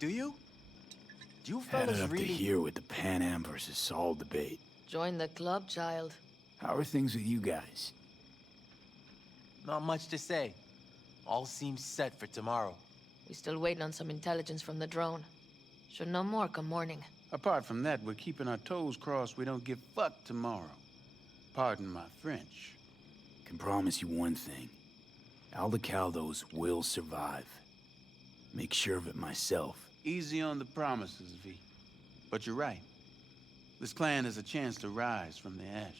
Do you? Do you fellas Headed up really... to here with the Pan Am versus Saul debate. Join the club, child. How are things with you guys? Not much to say. All seems set for tomorrow. We still waiting on some intelligence from the drone. Should know more come morning. Apart from that, we're keeping our toes crossed we don't get fucked tomorrow. Pardon my French. Can promise you one thing. Aldecaldos will survive. Make sure of it myself. Easy on the promises, V. But you're right. This clan has a chance to rise from the ashes.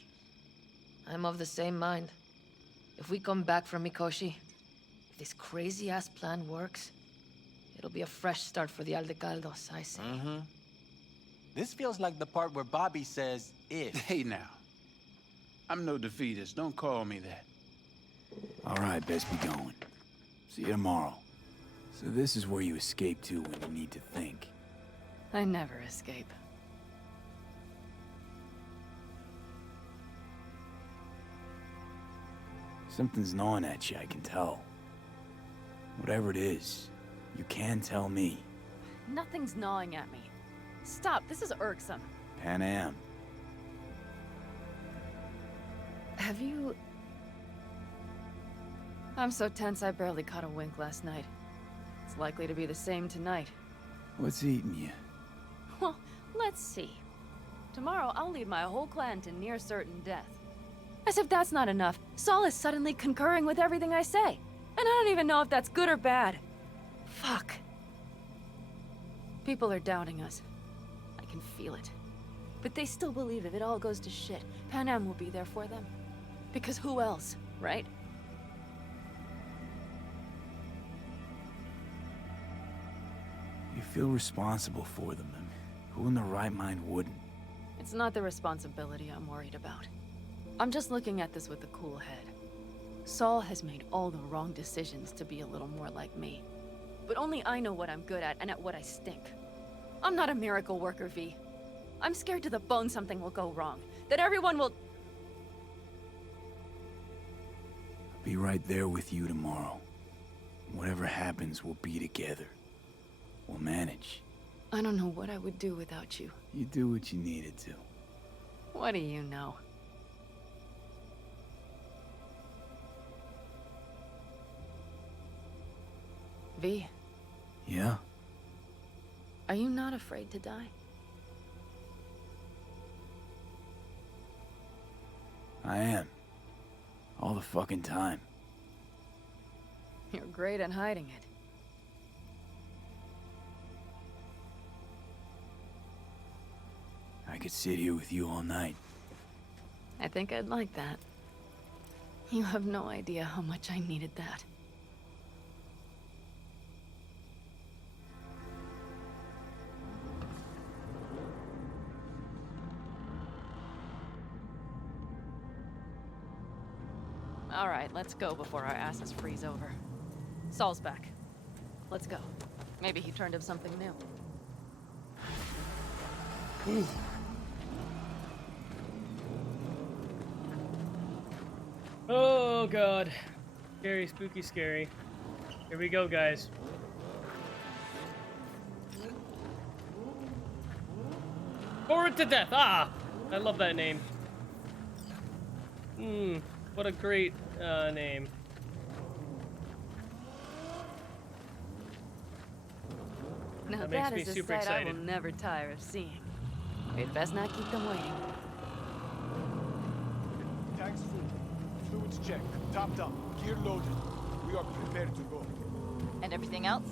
I'm of the same mind. If we come back from Mikoshi, if this crazy-ass plan works, it'll be a fresh start for the Aldecaldos, I say. Mm-hmm. This feels like the part where Bobby says, if. Hey now. I'm no defeatist. Don't call me that. All right, best be going. See you tomorrow. So this is where you escape to when you need to think. I never escape. Something's gnawing at you, I can tell. Whatever it is, you can tell me. Nothing's gnawing at me. Stop, this is irksome. Pan Am. Have you... I'm so tense I barely caught a wink last night. It's likely to be the same tonight. What's eating you? Well, let's see. Tomorrow I'll lead my whole clan to near certain death. As if that's not enough, Saul is suddenly concurring with everything I say. And I don't even know if that's good or bad. Fuck. People are doubting us. I can feel it. But they still believe if it all goes to shit, Pan Am will be there for them. Because who else, right? You feel responsible for them, and who in their right mind wouldn't? It's not the responsibility I'm worried about. I'm just looking at this with a cool head. Saul has made all the wrong decisions to be a little more like me. But only I know what I'm good at and at what I stink. I'm not a miracle worker, V. I'm scared to the bone something will go wrong. That everyone will... I'll be right there with you tomorrow. Whatever happens, we'll be together. We'll manage. I don't know what I would do without you. You do what you needed to. What do you know? V. Yeah? Are you not afraid to die? I am. All the fucking time. You're great at hiding it. I could sit here with you all night. I think I'd like that. You have no idea how much I needed that. All right, let's go before our asses freeze over. Saul's back. Let's go. Maybe he turned up something new. Ooh. Oh god. Scary, spooky, scary. Here we go, guys. Forward to death! Ah! I love that name. What a great name. Now That makes me is a super sight excited. I will never tire of seeing. We'd best not keep them waiting. Tanks full. Fluids checked. Topped up. Gear loaded. We are prepared to go. And everything else?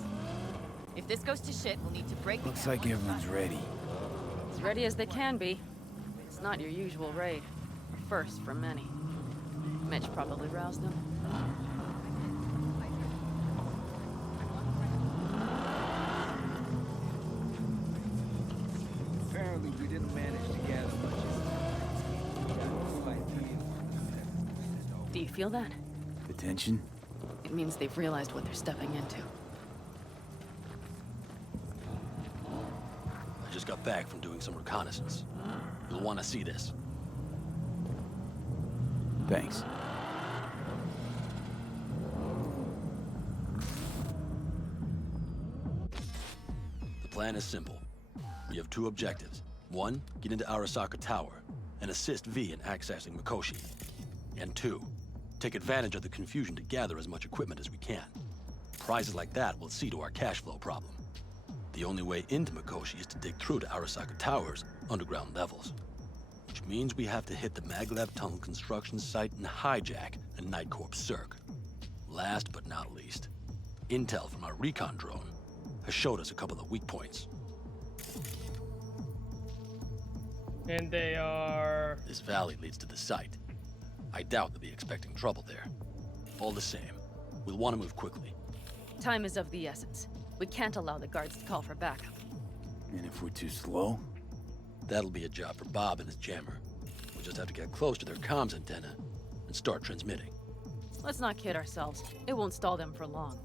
If this goes to shit, we'll need to break the Looks like everyone's ready. As ready as they can be. It's not your usual raid. A first for many. Mitch probably roused them. Apparently, we didn't manage to gather much. Do you feel that? The tension? It means they've realized what they're stepping into. I just got back from doing some reconnaissance. You'll want to see this. Thanks. The plan is simple. We have two objectives. One, get into Arasaka Tower and assist V in accessing Mikoshi. And two, take advantage of the confusion to gather as much equipment as we can. Prizes like that will see to our cash flow problem. The only way into Mikoshi is to dig through to Arasaka Tower's underground levels. Which means we have to hit the Maglev Tunnel construction site and hijack a Night Corps Circ. Last but not least, intel from our recon drone has showed us a couple of weak points. And they are... This valley leads to the site. I doubt they'll be expecting trouble there. All the same, we'll want to move quickly. Time is of the essence. We can't allow the guards to call for backup. And if we're too slow? That'll be a job for Bob and his jammer. We'll just have to get close to their comms antenna and start transmitting. Let's not kid ourselves. It won't stall them for long.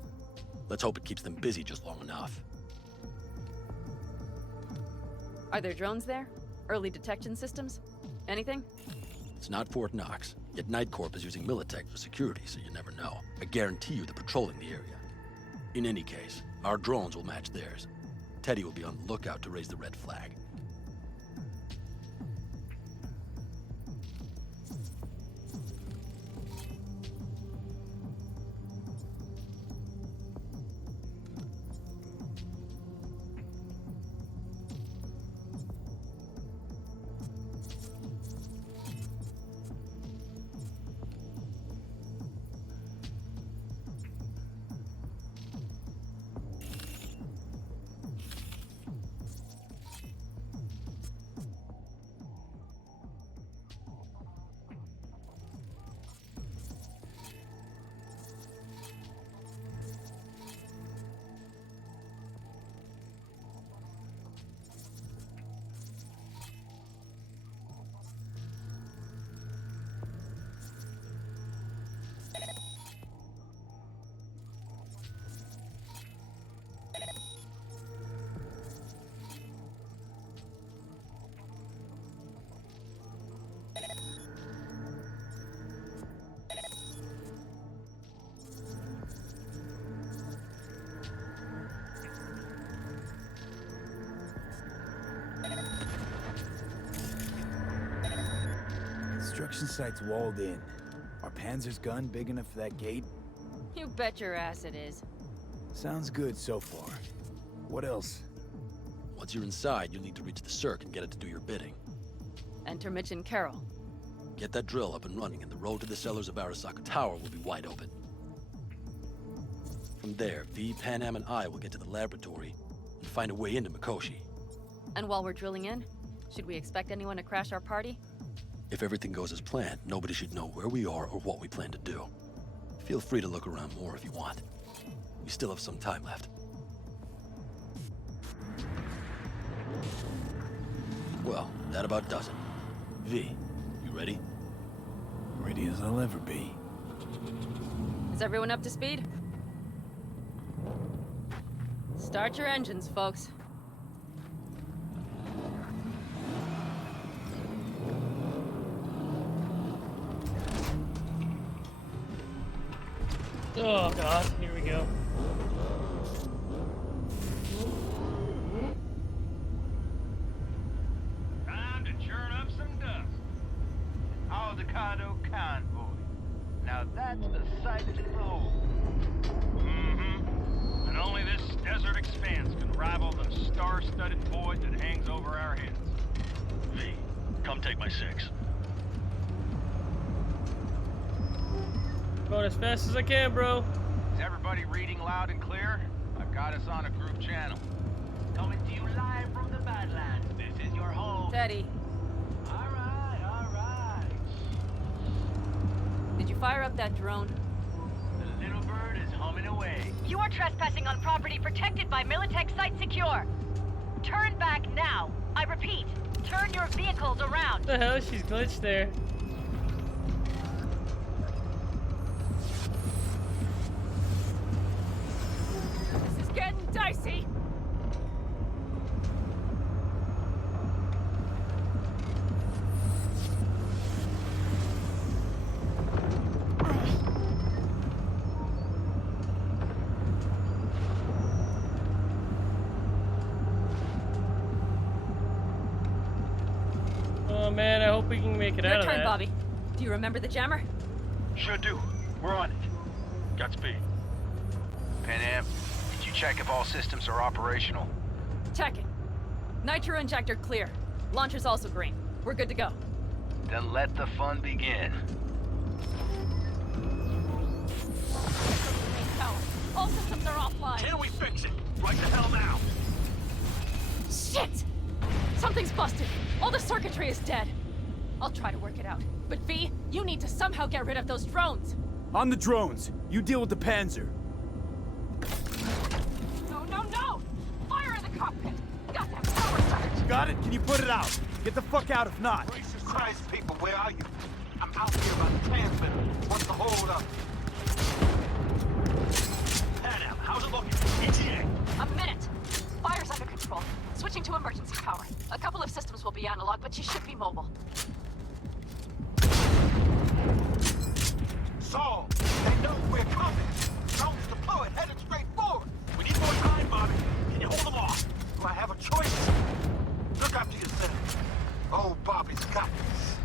Let's hope it keeps them busy just long enough. Are there drones there? Early detection systems? Anything? It's not Fort Knox, yet Night Corp is using Militech for security, so you never know. I guarantee you they're patrolling the area. In any case, our drones will match theirs. Teddy will be on the lookout to raise the red flag. Construction site's walled in. Are Panzer's gun big enough for that gate? You bet your ass it is. Sounds good so far. What else? Once you're inside, you'll need to reach the circ and get it to do your bidding. Enter Mitch and Carol. Get that drill up and running, and the road to the cellars of Arasaka Tower will be wide open. From there, V, Panam, and I will get to the laboratory and find a way into Mikoshi. And while we're drilling in, should we expect anyone to crash our party? If everything goes as planned, nobody should know where we are or what we plan to do. Feel free to look around more if you want. We still have some time left. Well, that about does it. V, you ready? Ready as I'll ever be. Is everyone up to speed? Start your engines, folks. Oh god, here we go. Time to churn up some dust. Audio-Technica convoy. Now that's the sight to behold. And only this desert expanse can rival the star-studded void that hangs over our heads. V, come take my 6. Going as fast as I can, bro. Is everybody reading loud and clear? I've got us on a group channel. Coming to you live from the Badlands. This is your home. Teddy. All right. Did you fire up that drone? The little bird is humming away. You are trespassing on property protected by Militech Site Secure. Turn back now. I repeat, turn your vehicles around. What the hell? She's glitched there. This is getting dicey. Oh man, I hope we can make it out Your of turn, that. Bobby. Do you remember the jammer? Sure do. We're on it. Godspeed. Panam, did you check if all systems are operational? Checking. Nitro injector clear. Launcher's also green. We're good to go. Then let the fun begin. Tower. All systems are offline. Can we fix it? Right the hell now! Shit! Something's busted. All the circuitry is dead. I'll try to work it out. But V, you need to somehow get rid of those drones. On the drones. You deal with the Panzer. No! Fire in the cockpit! Goddamn power surge! Got it? Can you put it out? Get the fuck out if not. Jesus Christ, people, where are you? I'm out here about 10 minutes. What's the hold up? Panam, how's it looking? ETA! A minute! Fire's under control. Switching to emergency power. A couple of systems will be analog, but she should be mobile. Saul, they know we're coming. Drones deployed, headed straight forward. We need more time, Bobby. Can you hold them off? Do I have a choice? Look after yourself. Oh, Bobby's got this.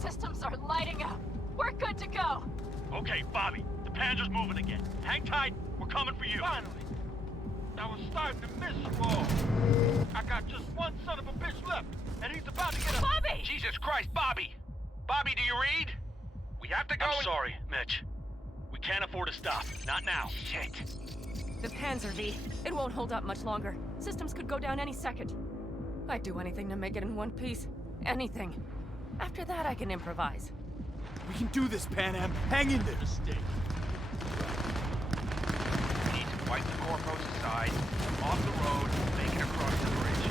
Systems are lighting up. We're good to go. Okay, Bobby. The Panzer's moving again. Hang tight. We're coming for you. Finally. I was starting to miss you all. I got just one son of a bitch left, and he's about to get a... Bobby! Jesus Christ, Bobby! Bobby, do you read? We have to go. I'm sorry, Mitch. We can't afford to stop. Not now. Shit. The Panzer V. It won't hold up much longer. Systems could go down any second. I'd do anything to make it in one piece. Anything. After that, I can improvise. We can do this, Panam. Hang in there. Mistake. We need to wipe the core post aside, off the road, make it across the bridge.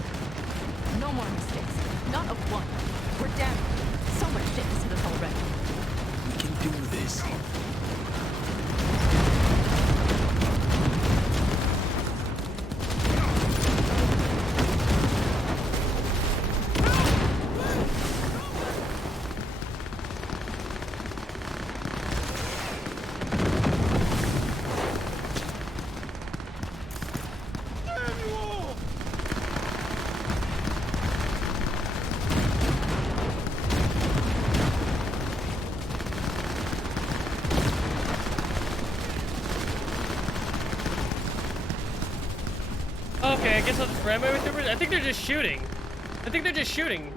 No more mistakes. Not a one. We're down. So much shit has hit us already. We can do this. Okay, I guess I'll just ram my way through it. I think they're just shooting. I think they're just shooting.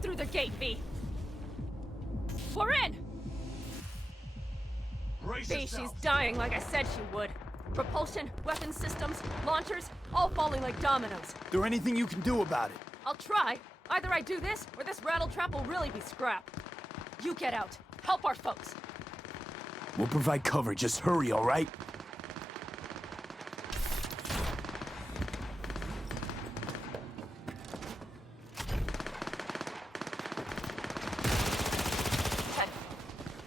Through the gate, V. We're in! V, she's dying like I said she would. Propulsion, weapon systems, launchers, all falling like dominoes. Is there anything you can do about it? I'll try. Either I do this, or this rattletrap will really be scrapped. You get out. Help our folks. We'll provide cover. Just hurry, all right?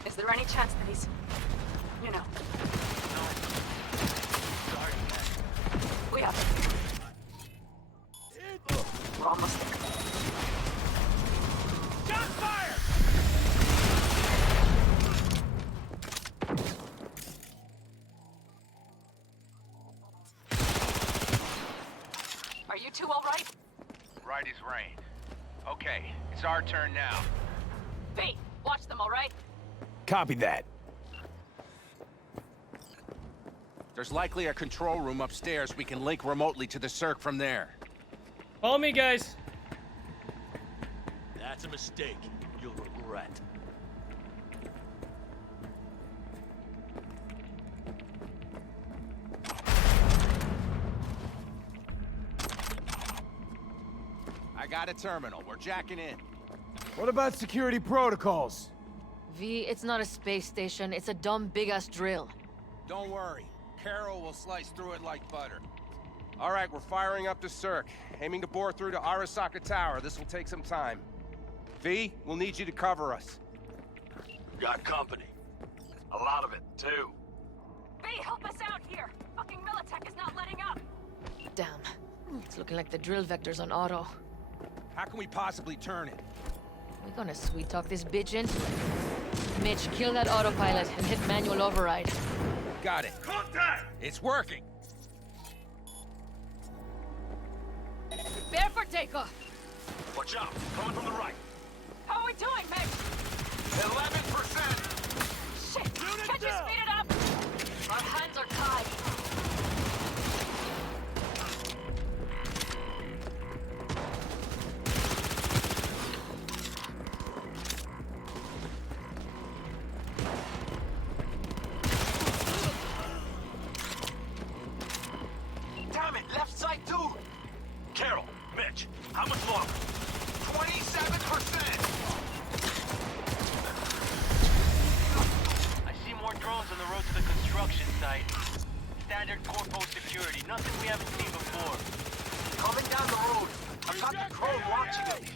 Is there any chance that he's... you know... No. Sorry, man. We have to. We're almost there. Shot fire! Are you two all right? Right as rain. Okay, it's our turn now. V, watch them, all right? Copy that. There's likely a control room upstairs. We can link remotely to the circ from there. Follow me, guys. That's a mistake. You'll regret. I got a terminal. We're jacking in. What about security protocols? V, it's not a space station. It's a dumb big-ass drill. Don't worry. Carol will slice through it like butter. All right, we're firing up the circ. Aiming to bore through to Arasaka Tower. This will take some time. V, we'll need you to cover us. Got company. A lot of it, too. V, help us out here! Fucking Militech is not letting up! Damn. It's looking like the drill vector's on auto. How can we possibly turn it? We're gonna sweet-talk this bitch into it. Mitch, kill that autopilot and hit manual override. Got it. Contact! It's working! Prepare for takeoff! Watch out! Coming from the right. How are we doing, Mitch? 11%! Shit! Can't you speed it up? Our hands are tied. Damn it! Left side too! Carol, Mitch, how much longer? 27%! I see more drones on the road to the construction site. Standard corpo security, nothing we haven't seen before. Coming down the road. I've got the crow watching it.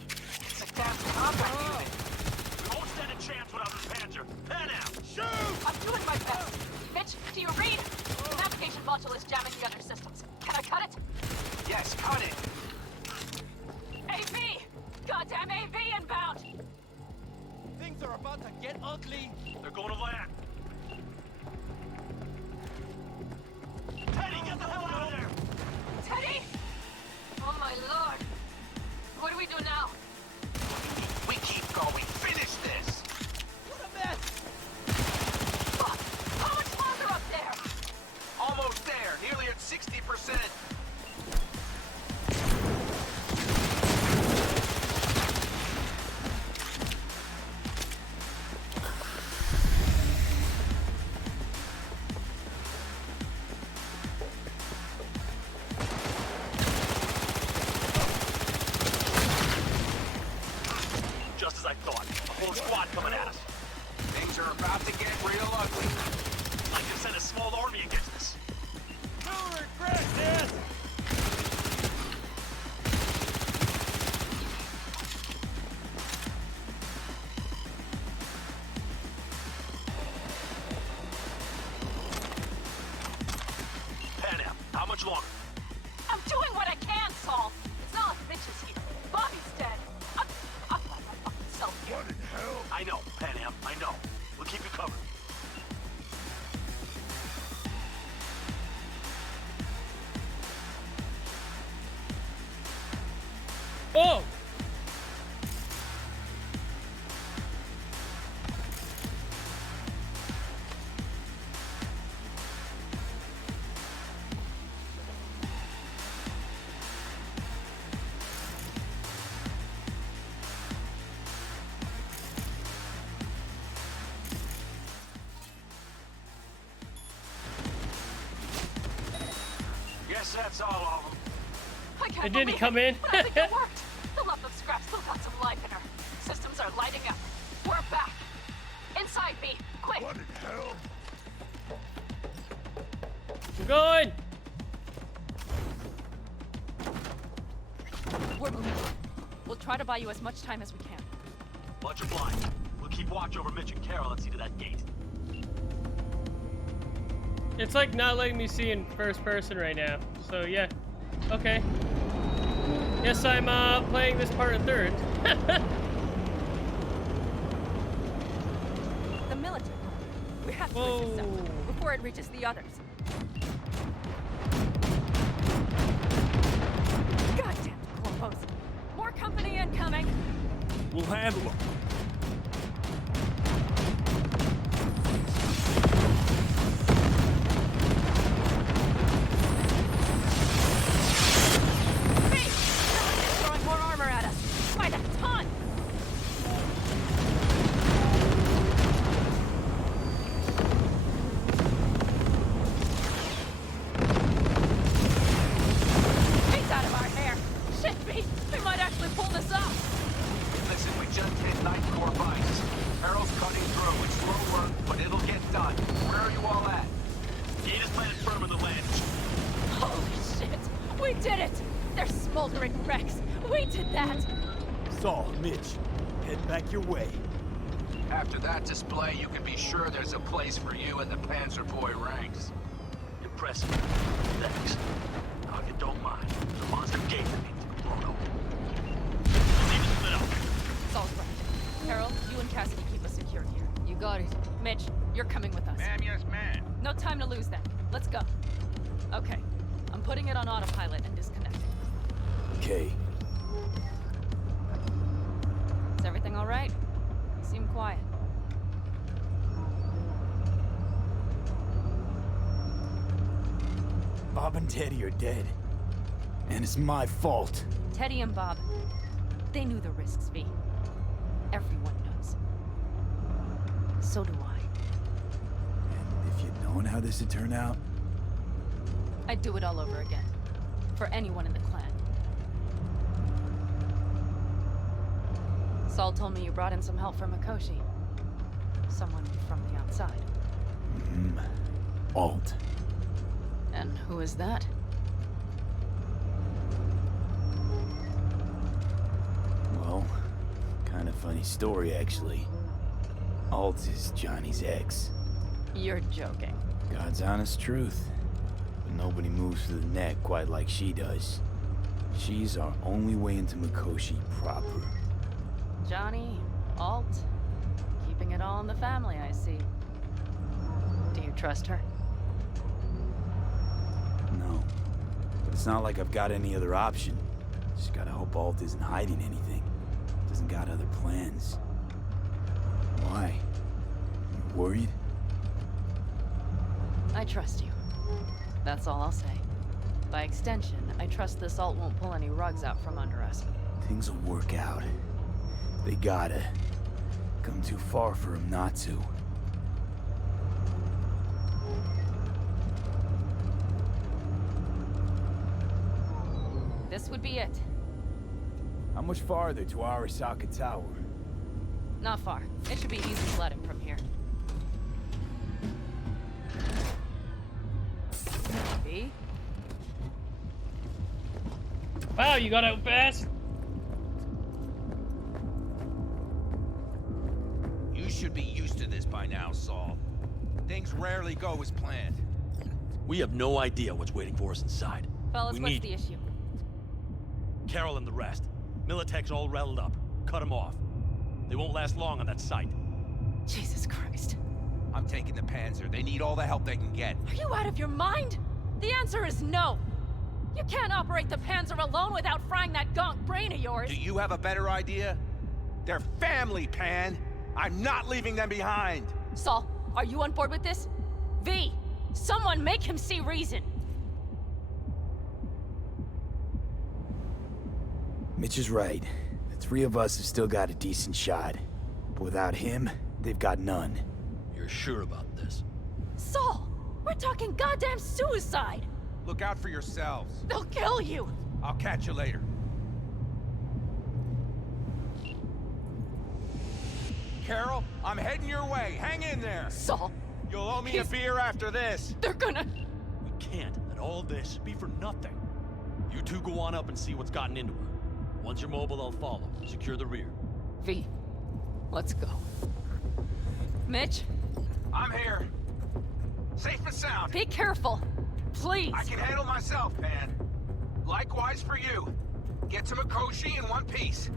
It's a damn combat unit. We won't stand a chance without the Panzer. Pan out! Shoot! I'm doing my best. Mitch, do you read? The navigation module is jamming the other systems. Can I cut it? Yes, cut it. AV! Goddamn AV inbound! Things are about to get ugly. They're going to land. Teddy, get the hell out of there! Teddy! Oh my lord. What do we do now? We keep going. Finish this! What a mess! Fuck! How much longer up there? Almost there. Nearly at 60%. Just as I thought. A whole squad coming at us. Things are about to get real ugly. I can send a small army against us. You'll regret this! much longer? I'm doing what I can, Saul. It's not like Mitch is here. Bobby's dead. I'm by my fucking self here. What in hell? I know, Pan Am, I know. We'll keep you covered. Oh! Guess that's all of them. I can't It didn't believe come in. But I think it worked. The lump of scrap still got some life in her. Systems are lighting up. We're back. Inside me, quick. What in hell? I'm going! We're moving. We'll try to buy you as much time as we can. Much obliged. We'll keep watch over Mitch and Carol and see to that gate. It's like not letting me see in first person right now. So yeah. Okay. Yes, I'm playing this part in third. The military. We have to intercept before it reaches the others. Goddamn corpos. More company incoming. We'll handle them. Throwing more armor at us. By the ton. He's out of our hair. Shit, me. We might actually pull this off. Listen, we just hit 9th Corps vibes. Arrow's cutting through. It's slow work, but it'll get done. Where are you all at? Gate is planted firm in the land. Holy shit. We did it. They're smoldering wrecks. We did that. Saul, Mitch, head back your way. After that display, you can be sure there's a place for you in the Panzer Boy ranks. Impressive. Thanks. Now, if you don't mind, the monster gate that needs to be blown open. We'll need to split up. Saul's right. Carol, you and Cassidy keep us secure here. You got it. Mitch, you're coming with us. Ma'am, yes, ma'am. No time to lose then. Let's go. Okay. I'm putting it on autopilot and disconnecting. Okay. Is everything all right? You seem quiet. Bob and Teddy are dead. And it's my fault. Teddy and Bob, they knew the risks, V. Everyone knows. So do I. And if you'd known how this would turn out, I'd do it all over again. For anyone in the clan. Saul told me you brought in some help from Mikoshi. Someone from the outside. Alt. And who is that? Well, kind of funny story, actually. Alt is Johnny's ex. You're joking. God's honest truth. But nobody moves through the net quite like she does. She's our only way into Mikoshi proper. Johnny, Alt, keeping it all in the family, I see. Do you trust her? No. But it's not like I've got any other option. Just gotta hope Alt isn't hiding anything. Doesn't got other plans. Why? You worried? I trust you. That's all I'll say. By extension, I trust this Alt won't pull any rugs out from under us. Things will work out. They gotta. Come too far for him not to. This would be it. How much farther to Arasaka Tower? Not far. It should be easy sledding from here. V? Wow, you got out fast. You should be used to this by now, Saul. Things rarely go as planned. We have no idea what's waiting for us inside. Fellas, what's the issue? Carol and the rest. Militech's all rattled up. Cut them off. They won't last long on that site. Jesus Christ. I'm taking the Panzer. They need all the help they can get. Are you out of your mind? The answer is no. You can't operate the Panzer alone without frying that gonk brain of yours. Do you have a better idea? They're family, Pan. I'm not leaving them behind. Saul, are you on board with this? V, someone make him see reason. Mitch is right. The three of us have still got a decent shot. But without him, they've got none. You're sure about this? Saul, we're talking goddamn suicide. Look out for yourselves. They'll kill you. I'll catch you later. Carol, I'm heading your way. Hang in there. Saul. You'll owe me a beer after this. They're gonna... We can't let all this be for nothing. You two go on up and see what's gotten into her. Once you're mobile, I'll follow. Secure the rear. V, let's go. Mitch? I'm here. Safe and sound. Be careful. Please. I can handle myself, Pan. Likewise for you. Get to Mikoshi in one piece.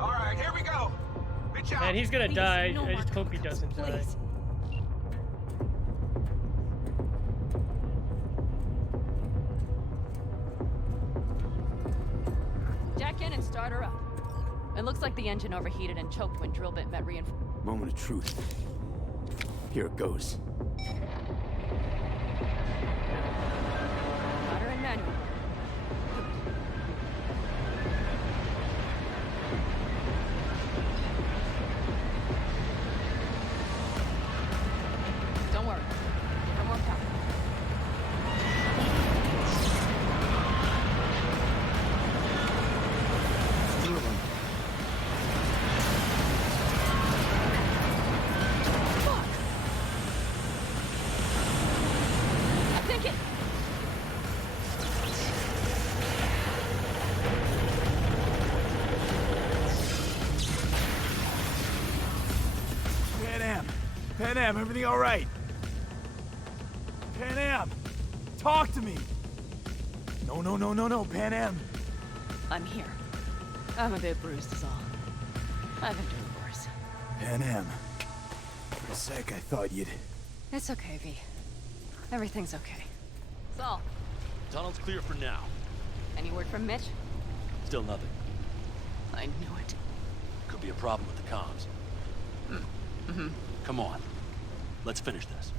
All right, here we go. Mitch out. Man, he's gonna die. no I just hope he doesn't die. Please. Jack in and start her up. It looks like the engine overheated and choked when drill bit met reinforcement. Moment of truth. Here it goes. Got her in manual. Don't worry. Give her more power. Pan Am, everything all right? Pan Am, talk to me. No, Pan Am. I'm here. I'm a bit bruised is all. I've endured worse. Pan Am, for a sec I thought you'd... It's okay, V. Everything's okay. Saul, Tunnel's clear for now. any word from Mitch? Still nothing. I knew it. Could be a problem with the comms. Mm-hmm. Come on. Let's finish this.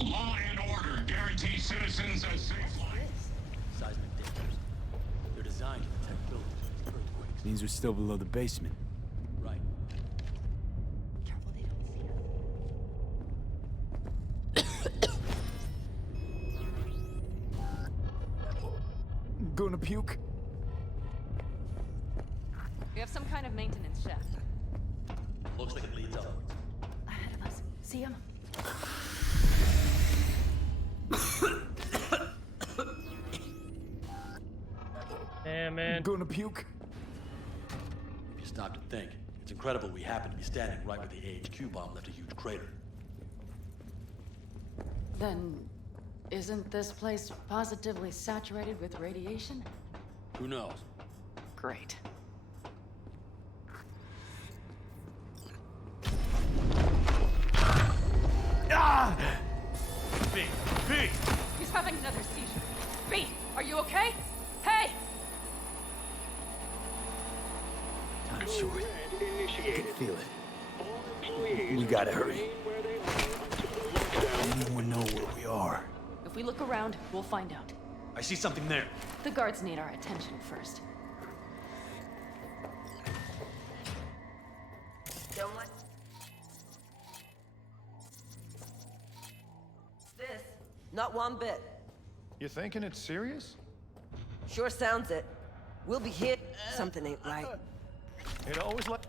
Law and order guarantee citizens a safe life. Seismic dangers. They're designed to detect buildings against earthquakes. Means we're still below the basement. Right. Gonna puke? We have some kind of maintenance shaft. Looks like it leads upwards. Ahead of us. See him? Yeah, man. Gonna puke? If you stop to think, it's incredible we happen to be standing right where the AHQ bomb left a huge crater. Then, isn't this place positively saturated with radiation? Who knows? Great. Ah! B! He's having another seizure. B, are you okay? Hey! I'm short. I can feel it. We gotta hurry. Anyone know where we are? If we look around, we'll find out. I see something there. The guards need our attention first. Don't let... This? Not one bit. You thinking it's serious? Sure sounds it. We'll be hit. Something ain't right. It always like...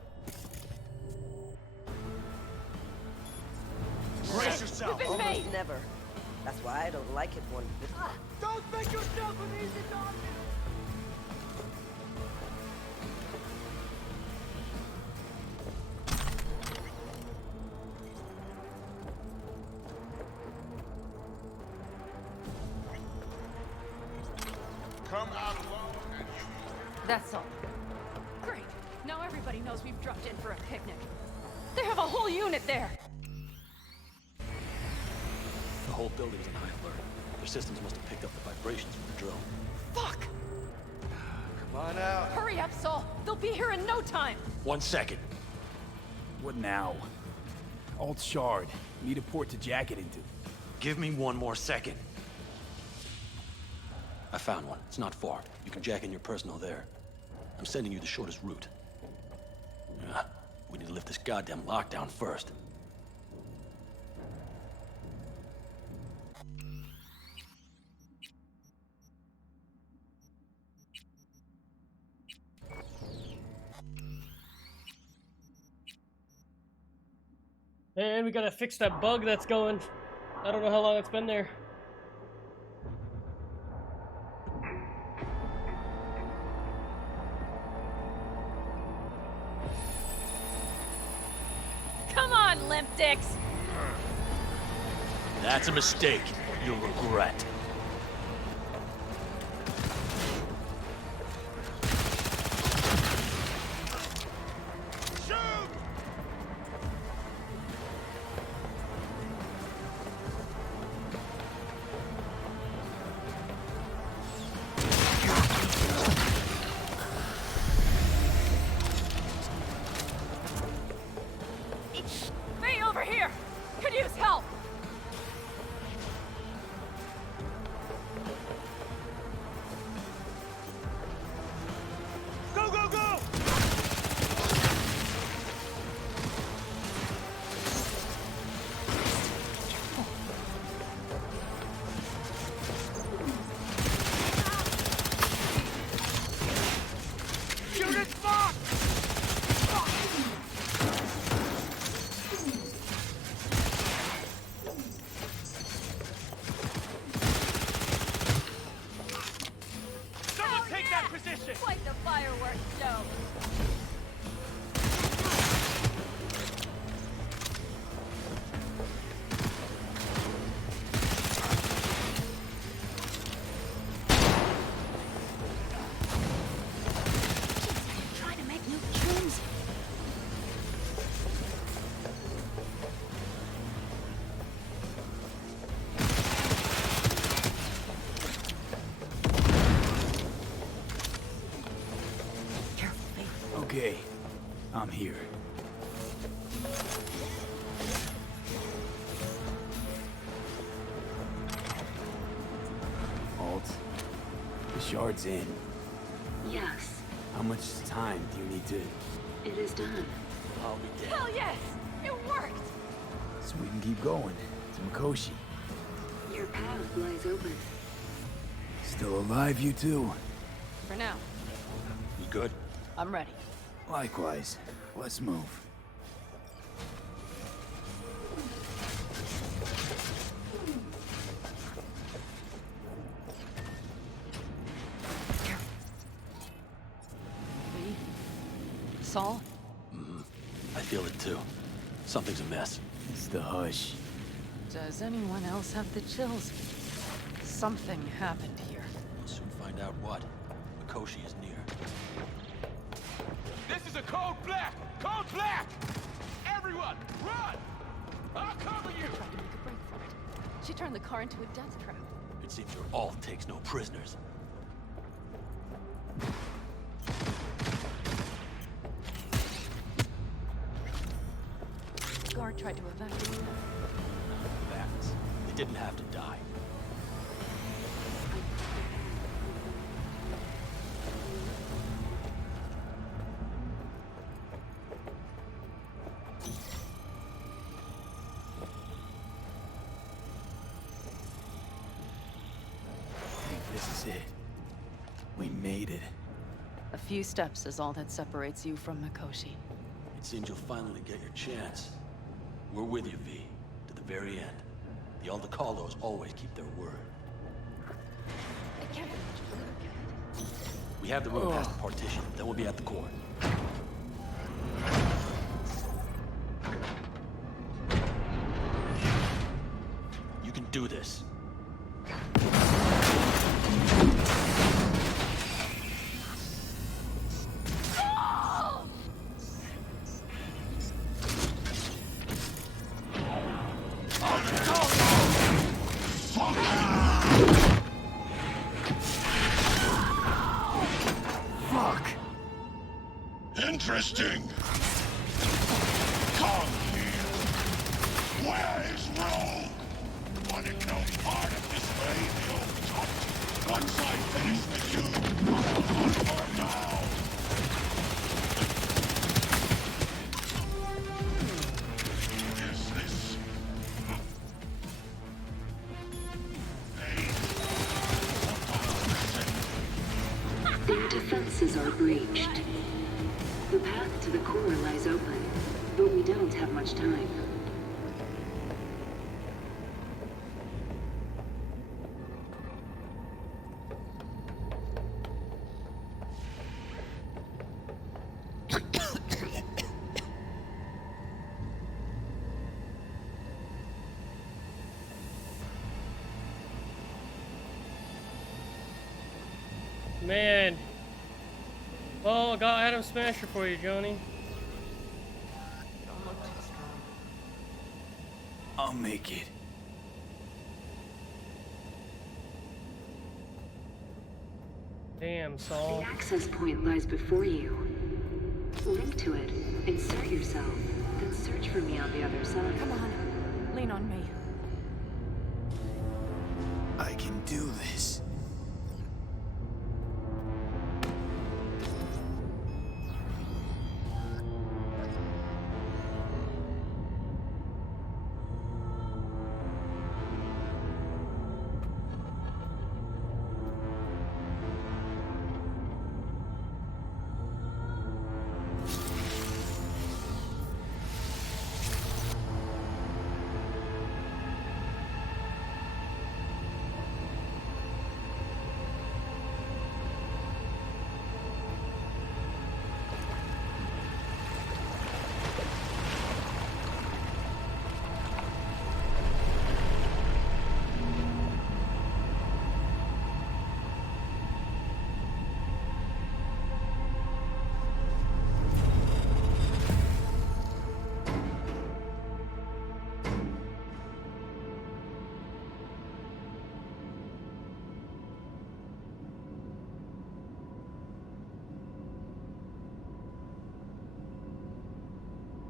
Brace yourself. You've been made. Almost never. That's why I don't like it when... Don't make yourself an easy target! Come out alone and you... That's all. Great. Now everybody knows we've dropped in for a picnic. They have a whole unit there. The whole building's in high alert. Their systems must have picked up the vibrations from the drill. Fuck! Come on out. Hurry up, Saul. They'll be here in no time. 1 second. What now? Alt shard. Need a port to jack it into. Give me 1 more second. I found one. It's not far. You can jack in your personal there. I'm sending you the shortest route. We need to lift this goddamn lockdown first. And we gotta fix that bug that's going. I don't know how long it's been there. Come on, limp dicks. That's a mistake. You'll regret. May over here. Could use help. Go, go, go! Unit fuck! Someone take that position! Quite the fireworks show. Trying to make new tunes. Okay, I'm here. Alt, the shard's in. Yes, How much time do you need to... it is done. I'll be dead. Hell yes! It worked! So we can keep going to Mikoshi. Your path lies open. Still alive, you two? For now, You good? I'm ready. Likewise. Let's move. Lee? Saul? I feel it too. Something's amiss. It's the hush. Does anyone else have the chills? Something happened here. We'll soon find out what. Mikoshi is near. This is a code black! Code black! Everyone, run! I'll cover you! Tried to make a break for it. She turned the car into a death trap. It seems your alt takes no prisoners. Guard tried to evacuate them. Facts. They didn't have to die. I think this is it. We made it. A few steps is all that separates you from Mikoshi. It seems you'll finally get your chance. We're with you, V, to the very end. The Aldecaldos always keep their word. I can't. We have the road past the partition, then we'll be at the core. You can do this. Interesting. Come here. Where is Rogue? Wanted no part of this radio talk. Once I finish with you, I'll hunt her down. Is this? Their defenses are breached. The path to the core lies open, but we don't have much time. Man. Well, I got Adam Smasher for you, Johnny. Don't look too strong. I'll make it. Damn, Saul. The access point lies before you. Link to it, insert yourself, then search for me on the other side. Come on, lean on me. I can do this.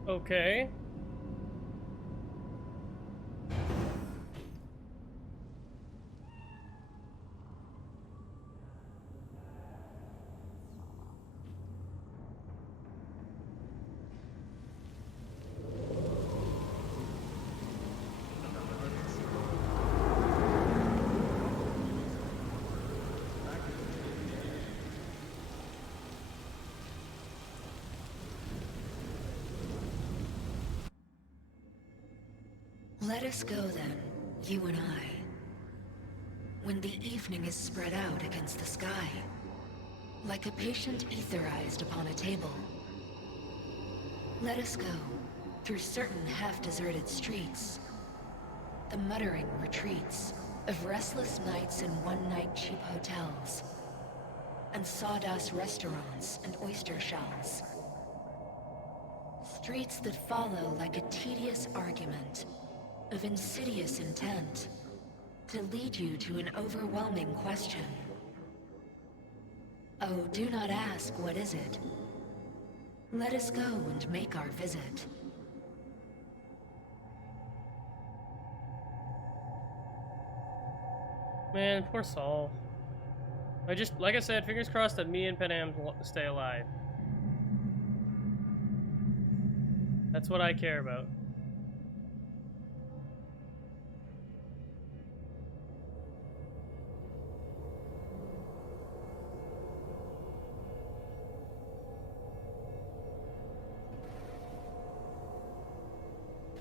Okay. Let us go then, you and I. When the evening is spread out against the sky, like a patient etherized upon a table. Let us go through certain half-deserted streets, the muttering retreats of restless nights in one-night cheap hotels, and sawdust restaurants and oyster shells. Streets that follow like a tedious argument of insidious intent to lead you to an overwhelming question. Oh, do not ask, what is it? Let us go and make our visit. Man, poor Saul. Like I said, fingers crossed that me and Panam stay alive. That's what I care about.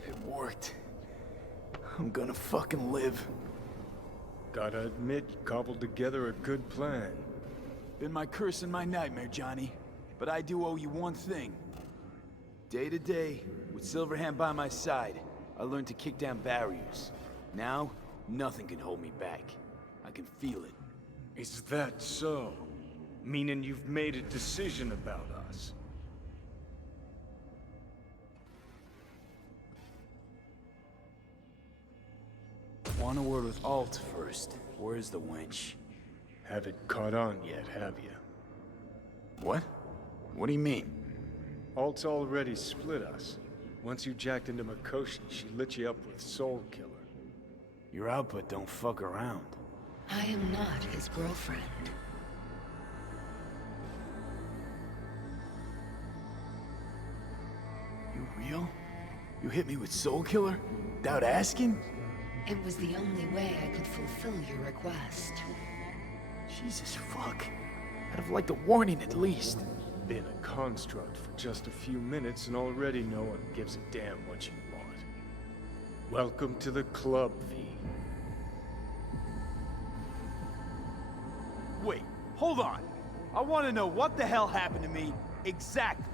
It worked. I'm gonna fucking live. Gotta admit, you cobbled together a good plan. Been my curse and my nightmare, Johnny. But I do owe you one thing. Day to day, with Silverhand by my side, I learned to kick down barriers. Now, nothing can hold me back. I can feel it. Is that so? Meaning you've made a decision about us? Want a word with Alt first. Where's the wench? Haven't caught on yet, have you? What? What do you mean? Alt's already split us. Once you jacked into Mikoshi, she lit you up with Soul Killer. Your output don't fuck around. I am not his girlfriend. You real? You hit me with Soul Killer? Without asking? It was the only way I could fulfill your request. Jesus fuck. I'd have liked a warning at least. Been a construct for just a few minutes and already no one gives a damn what you want. Welcome to the club, V. Wait, hold on. I want to know what the hell happened to me exactly.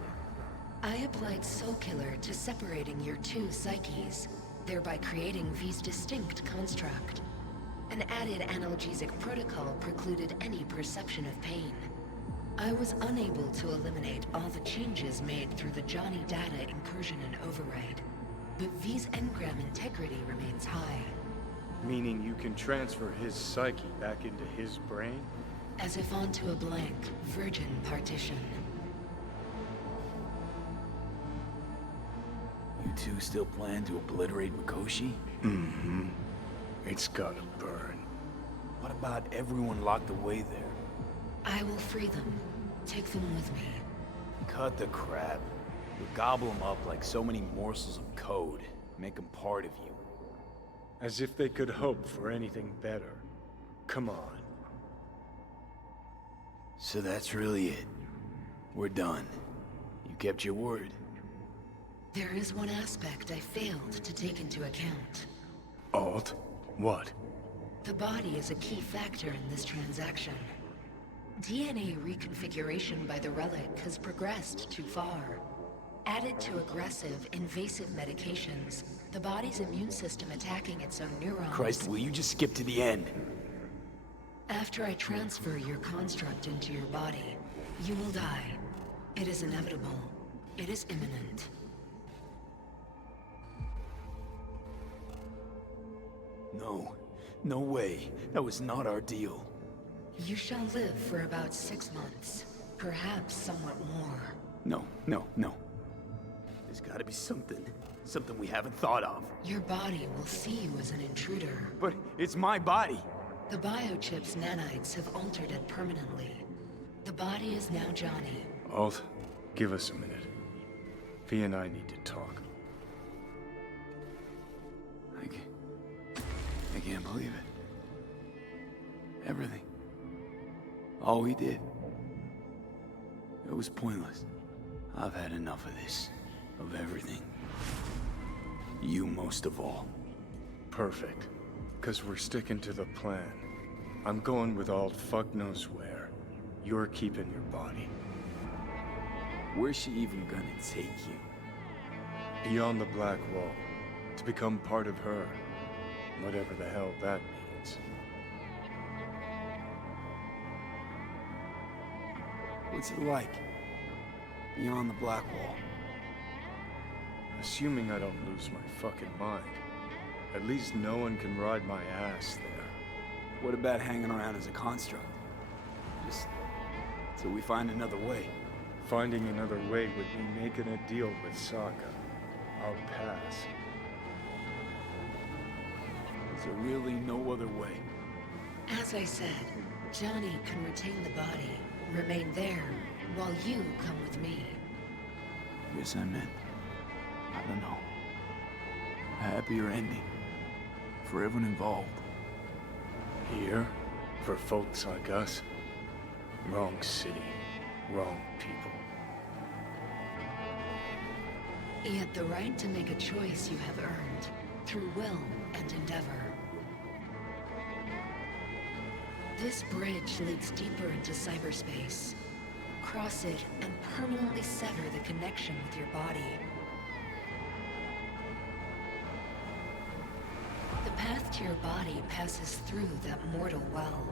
I applied Soul Killer to separating your two psyches, thereby creating V's distinct construct. An added analgesic protocol precluded any perception of pain. I was unable to eliminate all the changes made through the Johnny data incursion and override, but V's engram integrity remains high. Meaning you can transfer his psyche back into his brain? As if onto a blank, virgin partition. You two still plan to obliterate Mikoshi? Mm-hmm. It's gotta burn. What about everyone locked away there? I will free them. Take them with me. Cut the crap. You'll gobble them up like so many morsels of code. Make them part of you. As if they could hope for anything better. Come on. So that's really it. We're done. You kept your word. There is one aspect I failed to take into account. Alt? What? The body is a key factor in this transaction. DNA reconfiguration by the relic has progressed too far. Added to aggressive, invasive medications, the body's immune system attacking its own neurons... Christ, will you just skip to the end? After I transfer your construct into your body, you will die. It is inevitable. It is imminent. No. No way. That was not our deal. You shall live for about 6 months. Perhaps somewhat more. No, no, no. There's gotta be something. Something we haven't thought of. Your body will see you as an intruder. But it's my body. The biochip's nanites have altered it permanently. The body is now Johnny. Alt, give us a minute. V and I need to talk. I can't believe it. Everything. All we did. It was pointless. I've had enough of this. Of everything. You most of all. Perfect. Because we're sticking to the plan. I'm going with Alt fuck knows where. You're keeping your body. Where's she even gonna take you? Beyond the Black Wall. To become part of her. Whatever the hell that means. What's it like? Beyond the Black Wall? Assuming I don't lose my fucking mind. At least no one can ride my ass there. What about hanging around as a construct? Just till we find another way. Finding another way would be making a deal with Sokka. I'll pass. Is there really no other way? As I said, Johnny can retain the body, remain there, while you come with me. Guess I meant, I don't know, a happier ending for everyone involved. Here, for folks like us, wrong city, wrong people. Yet the right to make a choice you have earned. through will and endeavor. This bridge leads deeper into cyberspace. Cross it and permanently sever the connection with your body. The path to your body passes through that mortal well.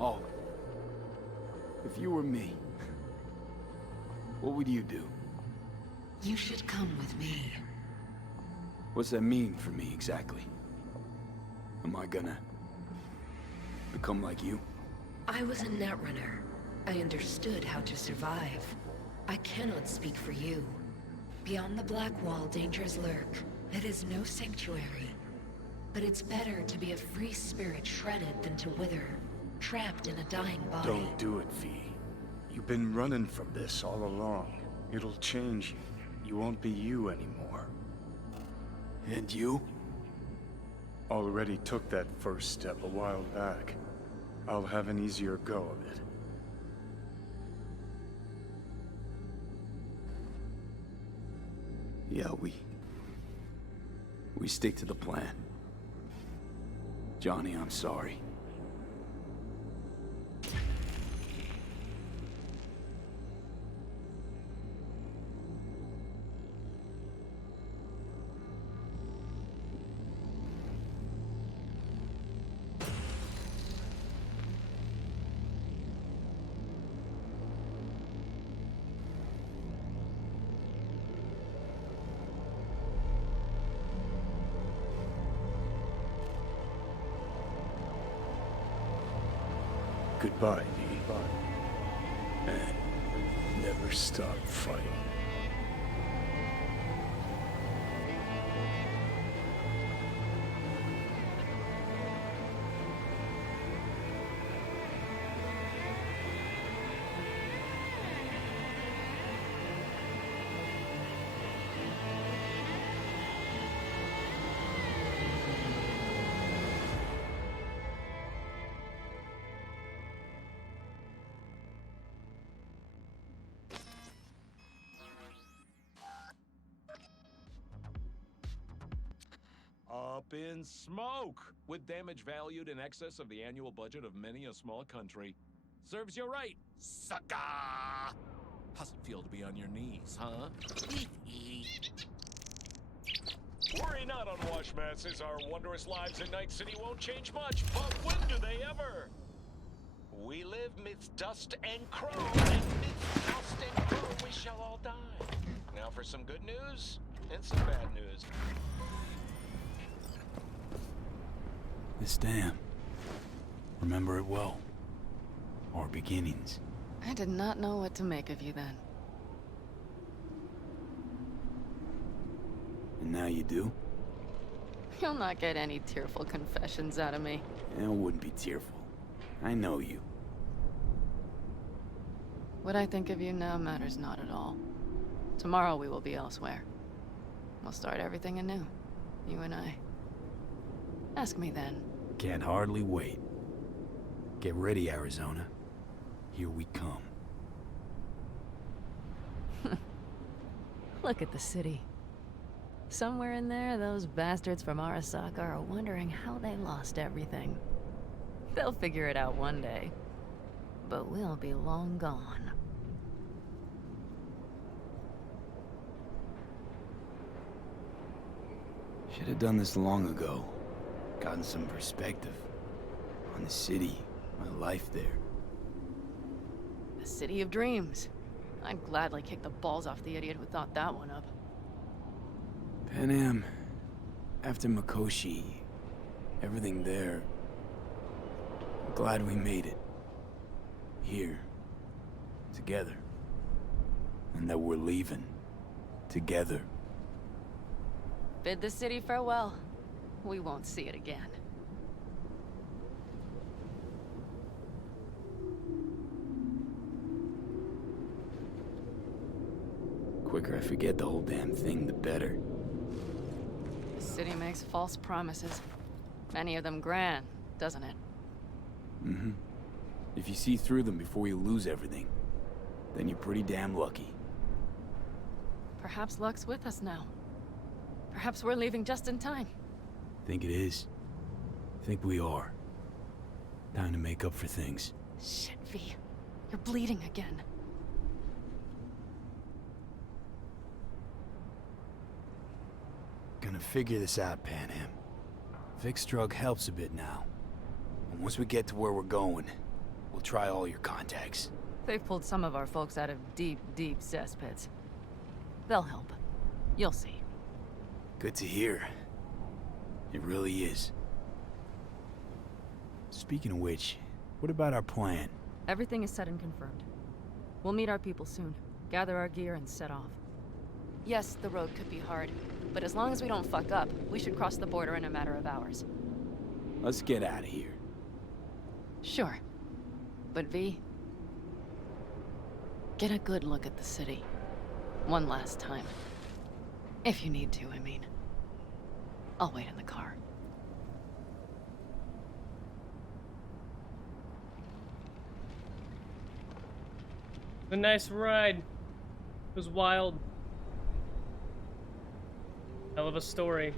Oh, if you were me, what would you do? You should come with me. What's that mean for me exactly? Am I gonna become like you? I was a netrunner. I understood how to survive. I cannot speak for you. Beyond the Black Wall, dangers lurk. It is no sanctuary. But it's better to be a free spirit shredded than to wither, trapped in a dying body. Don't do it, V. You've been running from this all along. It'll change you. You won't be you anymore. And you? Already took that first step a while back. I'll have an easier go of it. Yeah, we stick to the plan. Johnny, I'm sorry. Goodbye, V. And never stop fighting. Up in smoke! With damage valued in excess of the annual budget of many a small country. Serves you right, sucker! How's it feel to be on your knees, huh? Worry not, unwashed masses. Our wondrous lives in Night City won't change much, but when do they ever? We live midst dust and crow, and midst dust and crow we shall all die. Now for some good news and some bad news. This dam. Remember it well. Our beginnings. I did not know what to make of you then. And now you do? You'll not get any tearful confessions out of me. It wouldn't be tearful. I know you. What I think of you now matters not at all. Tomorrow we will be elsewhere. We'll start everything anew. You and I. Ask me then. Can't hardly wait. Get ready, Arizona. Here we come. Look at the city. Somewhere in there, those bastards from Arasaka are wondering how they lost everything. They'll figure it out one day. But we'll be long gone. Should have done this long ago. Gotten some perspective on the city, my life there. The city of dreams. I'd gladly kick the balls off the idiot who thought that one up. Panam, after Mikoshi, everything there. I'm glad we made it. Here, together. And that we're leaving, together. Bid the city farewell. We won't see it again. Quicker I forget the whole damn thing, the better. The city makes false promises. Many of them grand, doesn't it? Mm-hmm. If you see through them before you lose everything, then you're pretty damn lucky. Perhaps luck's with us now. Perhaps we're leaving just in time. Think it is? Think we are. Time to make up for things. Shit, V. You're bleeding again. Gonna figure this out, Pan Am. Vic's drug helps a bit now. And once we get to where we're going, we'll try all your contacts. They've pulled some of our folks out of deep, deep cesspits. They'll help. You'll see. Good to hear. It really is. Speaking of which, what about our plan? Everything is set and confirmed. We'll meet our people soon, gather our gear, and set off. Yes, the road could be hard, but as long as we don't fuck up, we should cross the border in a matter of hours. Let's get out of here. Sure. But V, get a good look at the city. One last time. If you need to, I mean. I'll wait in the car. A nice ride. It was wild. Hell of a story.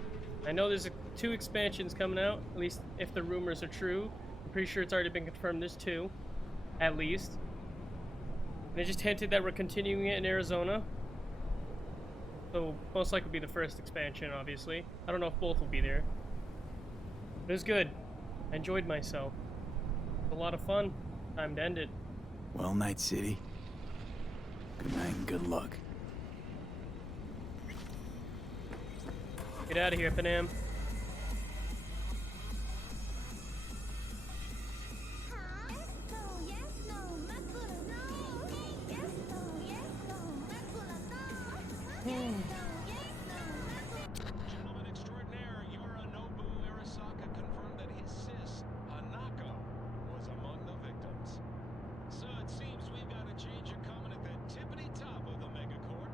I know there's 2 expansions coming out, at least if the rumors are true. I'm pretty sure it's already been confirmed there's 2, at least. They just hinted that we're continuing it in Arizona. So most likely be the first expansion, obviously. I don't know if both will be there. But it was good. I enjoyed myself. It was a lot of fun. Time to end it. Well, Night City. Good night and good luck. Get out of here, Panam. Gentleman extraordinaire, Yorinobu Arasaka confirmed that his sis, Hanako, was among the victims. So it seems we've got a change coming at the tippity top of the megacorp.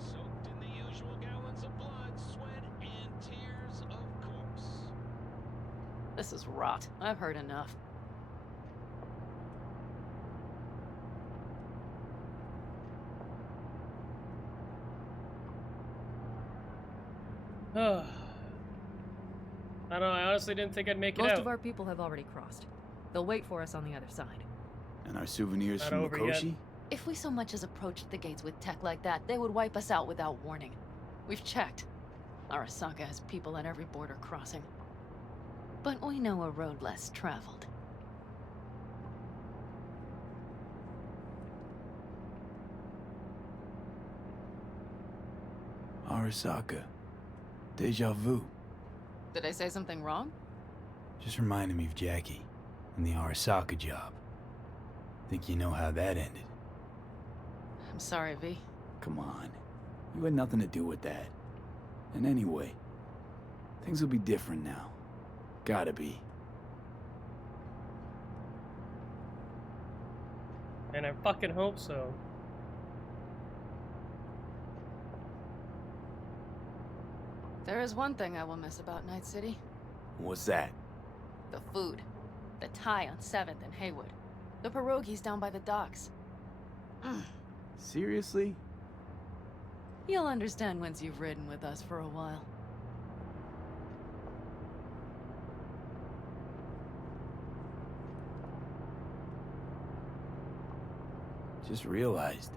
Soaked in the usual gallons of blood, sweat, and tears, of course. This is rot. I've heard enough. I don't know, I honestly didn't think I'd make it out. Most of our people have already crossed. They'll wait for us on the other side. And our souvenirs Not from over Mikoshi? yet. If we so much as approached the gates with tech like that, they would wipe us out without warning. We've checked. Arasaka has people at every border crossing. But we know a road less traveled. Arasaka. Deja vu. Did I say something wrong? Just reminded me of Jackie and the Arasaka job. Think you know how that ended? I'm sorry, V. Come on. You had nothing to do with that. And anyway, things will be different now. Gotta be. And I fucking hope so. There is one thing I will miss about Night City. What's that? The food. The Thai on 7th and Haywood. The pierogies down by the docks. Seriously? You'll understand once you've ridden with us for a while. Just realized.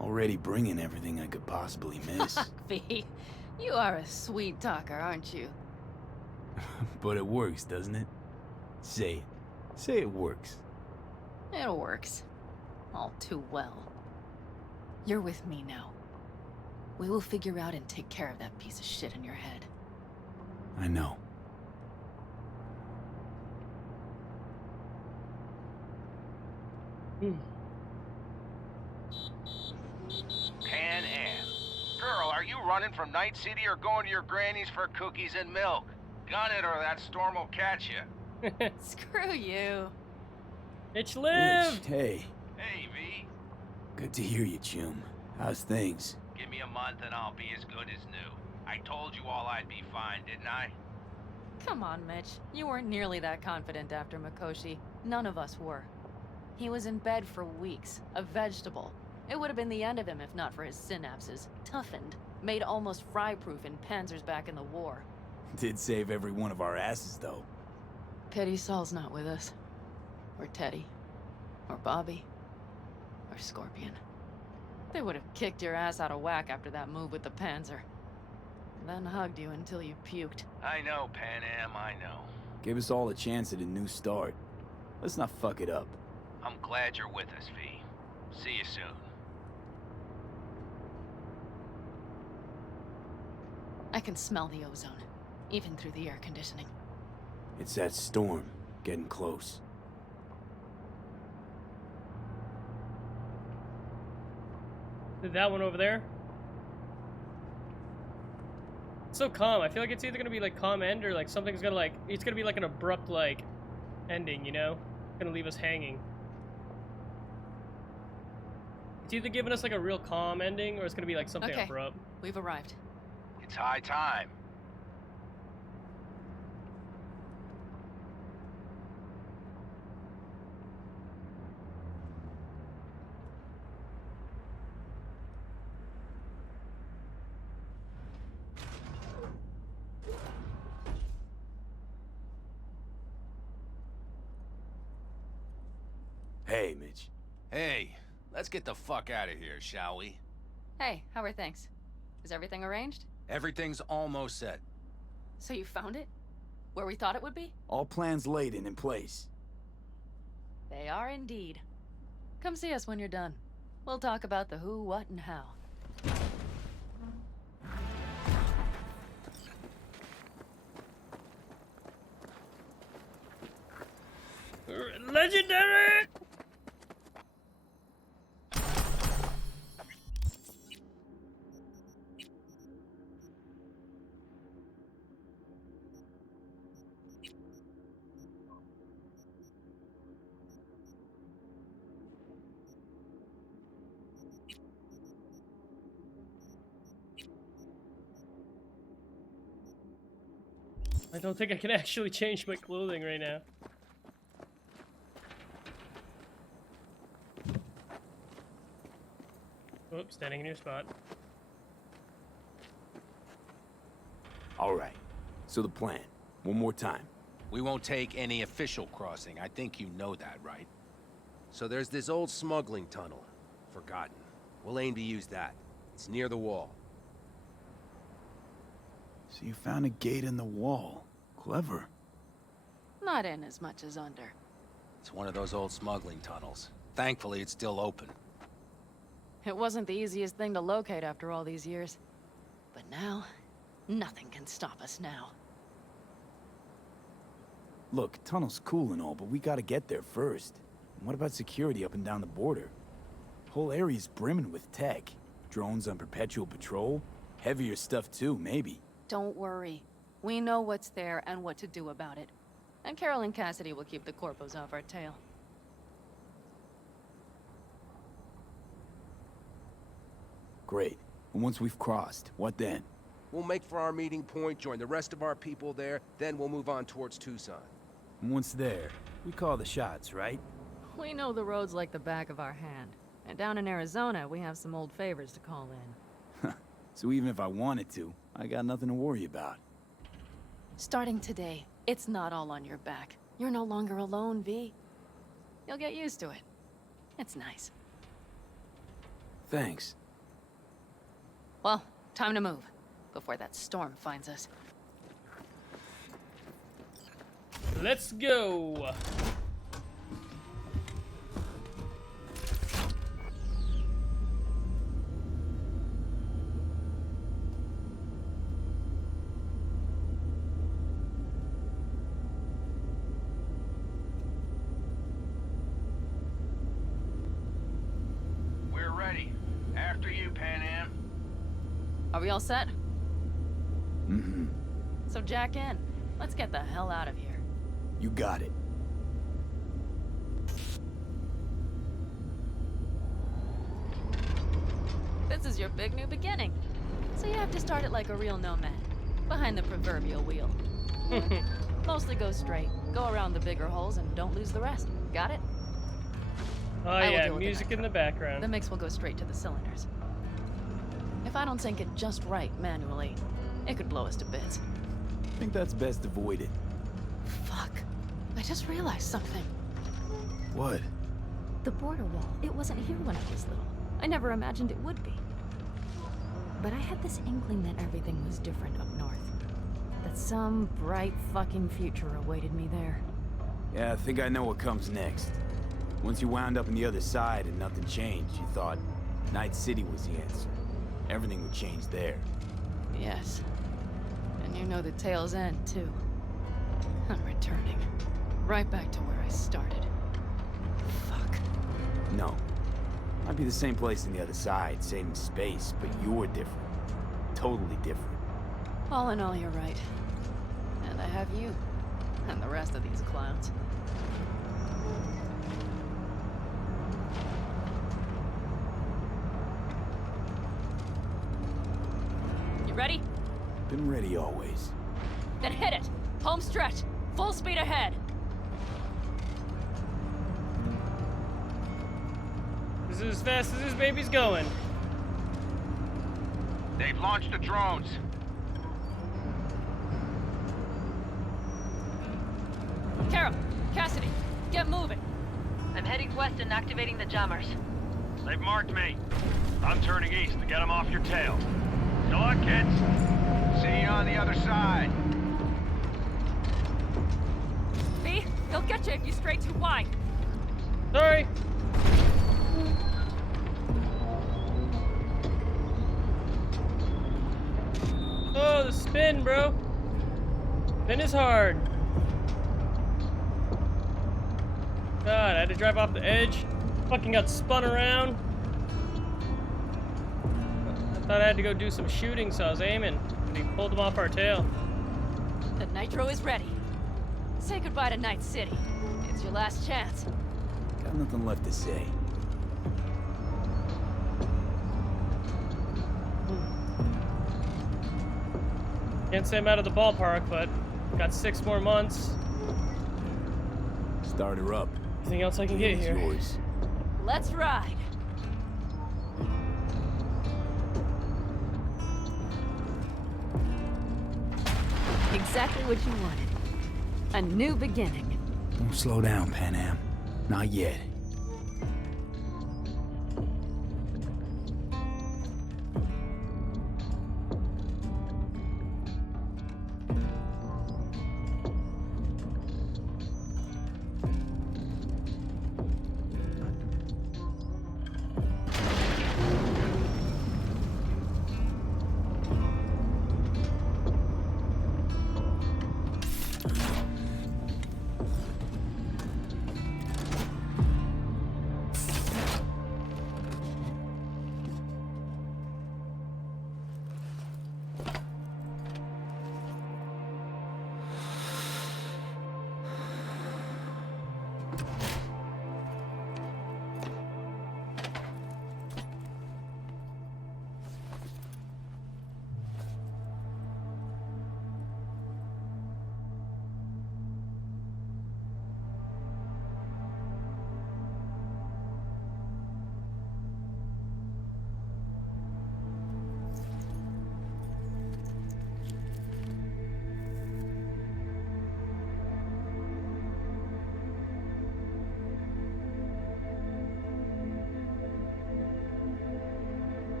Already bringing everything I could possibly miss. V, you are a sweet talker, aren't you? But it works, doesn't it? Say it. Say it works. It works. All too well. You're with me now. We will figure out and take care of that piece of shit in your head. I know. Pan Am. Girl, are you running from Night City or going to your granny's for cookies and milk? Gun it or that storm will catch you. Screw you. Itch lived! Hey. Hey, V. Good to hear you, Chum. How's things? Give me a month and I'll be as good as new. I told you all I'd be fine, didn't I? Come on, Mitch. You weren't nearly that confident after Mikoshi. None of us were. He was in bed for weeks, a vegetable. It would have been the end of him if not for his synapses. Toughened, made almost fry-proof in panzers back in the war. Did save every one of our asses, though. Pity Saul's not with us. Or Teddy. Or Bobby. Or Scorpion. They would have kicked your ass out of whack after that move with the Panzer. Then hugged you until you puked. I know, Pan Am, I know. Gave us all a chance at a new start. Let's not fuck it up. I'm glad you're with us, V. See you soon. I can smell the ozone, even through the air conditioning. It's that storm, getting close. Did that one over there? It's so calm. I feel like it's either gonna be like calm end or like something's gonna like, it's gonna be like an abrupt like ending, you know? Gonna leave us hanging. It's either giving us like a real calm ending or it's gonna be like something abrupt. We've arrived. It's high time. Hey, Mitch. Hey, let's get the fuck out of here, shall we? Hey, how are things? Is everything arranged? Everything's almost set. So you found it? Where we thought it would be? All plans laid and in place. They are indeed. Come see us when you're done. We'll talk about the who, what, and how. Legendary! I don't think I can actually change my clothing right now. Oops, standing in your spot. All right. So the plan. One more time. We won't take any official crossing. I think you know that, right? So there's this old smuggling tunnel. Forgotten. We'll aim to use that. It's near the wall. So you found a gate in the wall. Clever. Not in as much as under. It's one of those old smuggling tunnels. Thankfully, it's still open. It wasn't the easiest thing to locate after all these years. But now, nothing can stop us now. Look, tunnel's cool and all, but we gotta get there first. And what about security up and down the border? Whole area's brimming with tech. Drones on perpetual patrol. Heavier stuff too, maybe. Don't worry. We know what's there and what to do about it. And Carol and Cassidy will keep the corpos off our tail. Great. And once we've crossed, what then? We'll make for our meeting point, join the rest of our people there, then we'll move on towards Tucson. And once there, we call the shots, right? We know the roads like the back of our hand. And down in Arizona, we have some old favors to call in. So even if I wanted to, I got nothing to worry about. Starting today, it's not all on your back. You're no longer alone, V. You'll get used to it. It's nice. Thanks. Well, time to move, before that storm finds us. Let's go! We're ready. After you, Pan Am. Are we all set? Mm-hmm. So jack in. Let's get the hell out of here. You got it. This is your big new beginning. So you have to start it like a real nomad. Behind the proverbial wheel. Mostly go straight. Go around the bigger holes and don't lose the rest. Got it? Oh I will yeah, deal with the music in nitro. the background. The mix will go straight to the cylinders. If I don't sync it just right manually, it could blow us to bits. I think that's best avoided. Fuck. I just realized something. What? The border wall, it wasn't here when I was little. I never imagined it would be. But I had this inkling that everything was different up north. That some bright fucking future awaited me there. Yeah, I think I know what comes next. Once you wound up on the other side and nothing changed, you thought Night City was the answer. Everything would change there. Yes. And you know the tale's end, too. I'm returning. Right back to where I started. Fuck. No. Might be the same place on the other side, same space, but you're different. Totally different. All in all, you're right. And I have you. And the rest of these clowns. You ready? Been ready always. Then hit it! Home stretch! Full speed ahead! This is as fast as this baby's going. They've launched the drones. Carol, Cassidy, get moving. I'm heading west and activating the jammers. They've marked me. I'm turning east to get them off your tail. Good luck, kids. See you on the other side. V, they'll get you if you stray too wide. Sorry. Oh, the spin, bro. Spin is hard. God, I had to drive off the edge. Fucking got spun around. I thought I had to go do some shooting, so I was aiming. And he pulled him off our tail. The nitro is ready. Say goodbye to Night City. It's your last chance. Got nothing left to say. Can't say I'm out of the ballpark, but got 6 more months. Start her up. Anything else I can get here? Yours. Let's ride. Exactly what you wanted. A new beginning. Don't slow down, Pan Am. Not yet.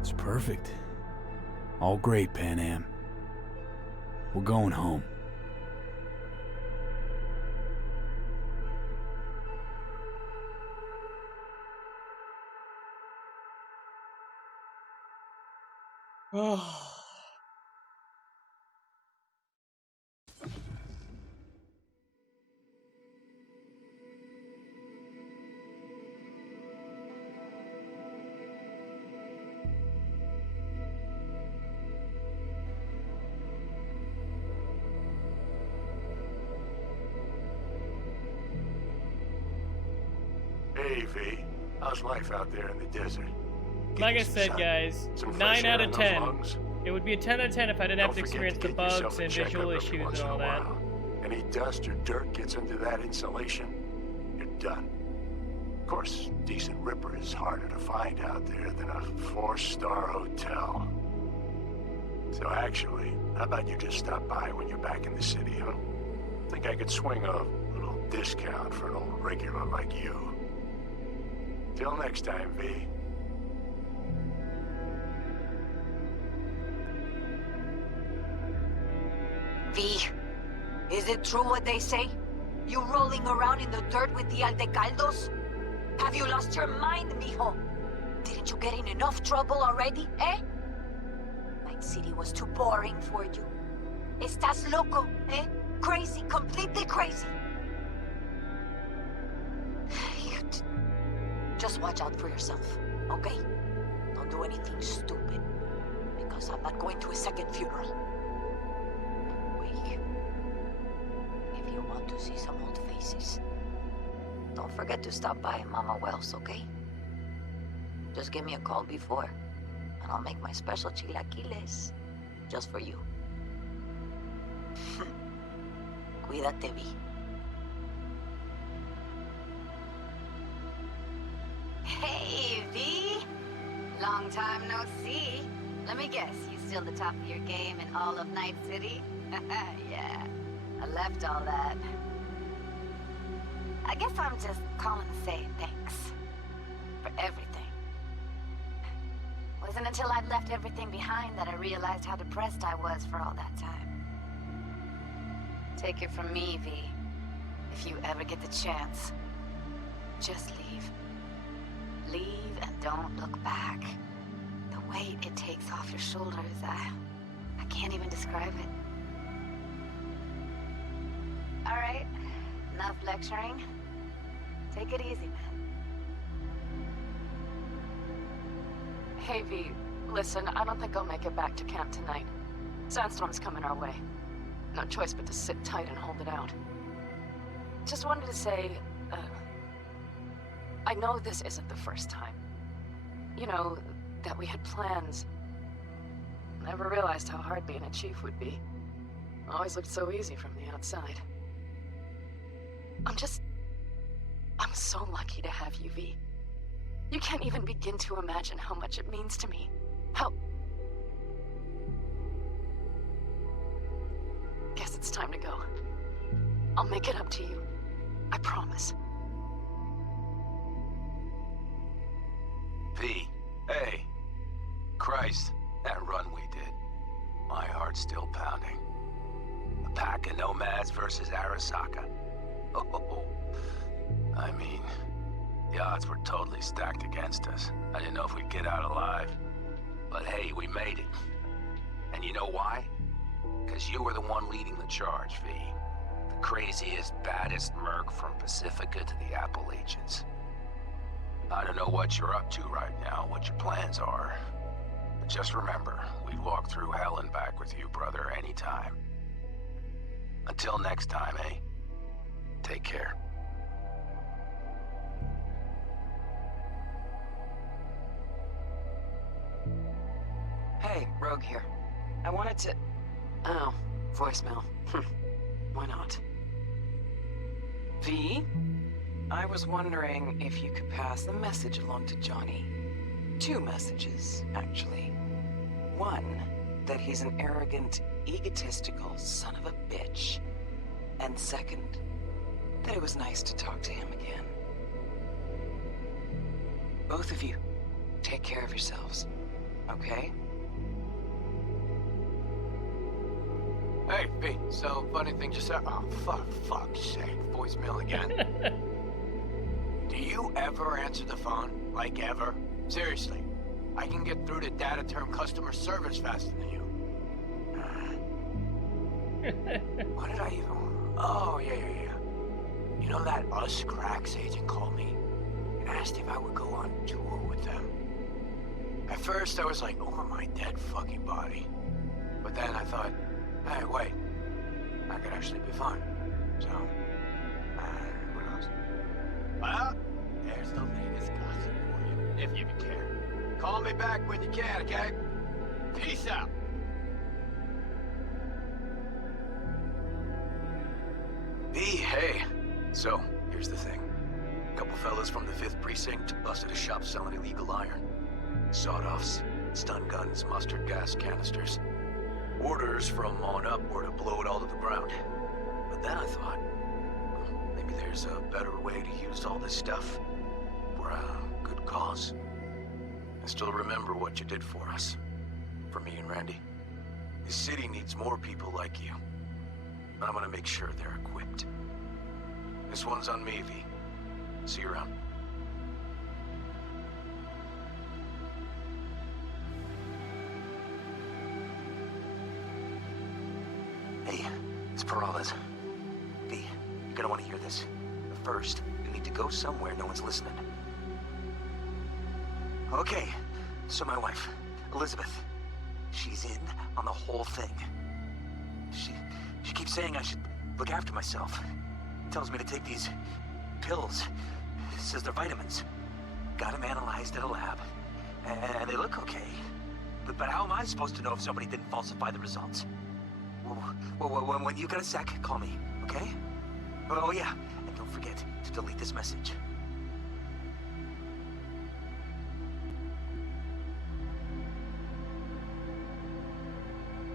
It's perfect. All great, Pan Am. We're going home. Oh. Hey, V. How's life out there in the desert? Like I said, guys, 9 out of 10. It would be a 10 out of 10 if I didn't have to experience the bugs and visual issues and all that. Any dust or dirt gets into that insulation, you're done. Of course, decent ripper is harder to find out there than a 4-star hotel. So actually, how about you just stop by when you're back in the city, huh? Think I could swing a little discount for an old regular like you. Till next time, V. V, is it true what they say? You rolling around in the dirt with the Aldecaldos? Have you lost your mind, mijo? Didn't you get in enough trouble already, eh? Night City was too boring for you. Estás loco, eh? Crazy, completely crazy. Just watch out for yourself, okay? Don't do anything stupid, because I'm not going to a second funeral. Wait. If you want to see some old faces, don't forget to stop by Mama Wells, okay? Just give me a call before, and I'll make my special chilaquiles just for you. Cuídate, V. Hey, V! Long time no see. Let me guess, you still the top of your game in all of Night City? Yeah, I left all that. I guess I'm just calling to say thanks. For everything. Wasn't until I left everything behind that I realized how depressed I was for all that time. Take it from me, V. If you ever get the chance, just leave. Leave and don't look back. The weight it takes off your shoulders, I can't even describe it. All right, enough lecturing. Take it easy, man. Hey, V, listen, I don't think I'll make it back to camp tonight. Sandstorm's coming our way. No choice but to sit tight and hold it out. Just wanted to say, I know this isn't the first time. You know, that we had plans. Never realized how hard being a chief would be. Always looked so easy from the outside. I'm so lucky to have you, V. You can't even begin to imagine how much it means to me. How... Guess it's time to go. I'll make it up to you. I promise. V, hey. Christ, that run we did. My heart's still pounding. A pack of nomads versus Arasaka. Oh, I mean, the odds were totally stacked against us. I didn't know if we'd get out alive. But hey, we made it. And you know why? Because you were the one leading the charge, V. The craziest, baddest merc from Pacifica to the Appalachians. I don't know what you're up to right now, what your plans are. But just remember, we'd walk through hell and back with you, brother, anytime. Until next time, eh? Take care. Hey, Rogue here. I wanted to... Oh, voicemail. Why not? V? I was wondering if you could pass the message along to Johnny. 2 messages, actually. One, that he's an arrogant, egotistical son of a bitch. And second, that it was nice to talk to him again. Both of you, take care of yourselves, okay? Hey, V, so funny thing just happened. Oh, fuck's sake, voicemail again. Do you ever answer the phone? Like, ever? Seriously. I can get through to data term customer service faster than you. What did I even... Oh, yeah. You know that US Cracks agent called me and asked if I would go on tour with them? At first, I was like, over my dead fucking body. But then I thought, hey, wait. That could actually be fun. So, who knows? Well, there's the latest gossip for you, if you even care. Call me back when you can, okay? Peace out. Hey. So, here's the thing. A couple fellas from the 5th Precinct busted a shop selling illegal iron. Sawed-offs, stun guns, mustard gas canisters. Orders from on up were to blow it all to the ground. But then I thought, maybe there's a better way to use all this stuff for a good cause. I still remember what you did for us. For me and Randy. This city needs more people like you. I'm gonna make sure they're equipped. This one's on me, V. See you around. Hey, it's Peralez. V, you're gonna want to hear this. But first, you need to go somewhere no one's listening. Okay, so my wife, Elizabeth, she's in on the whole thing. She keeps saying I should look after myself. Tells me to take these pills. Says they're vitamins. Got them analyzed at a lab. And they look okay. But how am I supposed to know if somebody didn't falsify the results? Well, when you got a sec, call me, okay? Oh yeah, and don't forget to delete this message.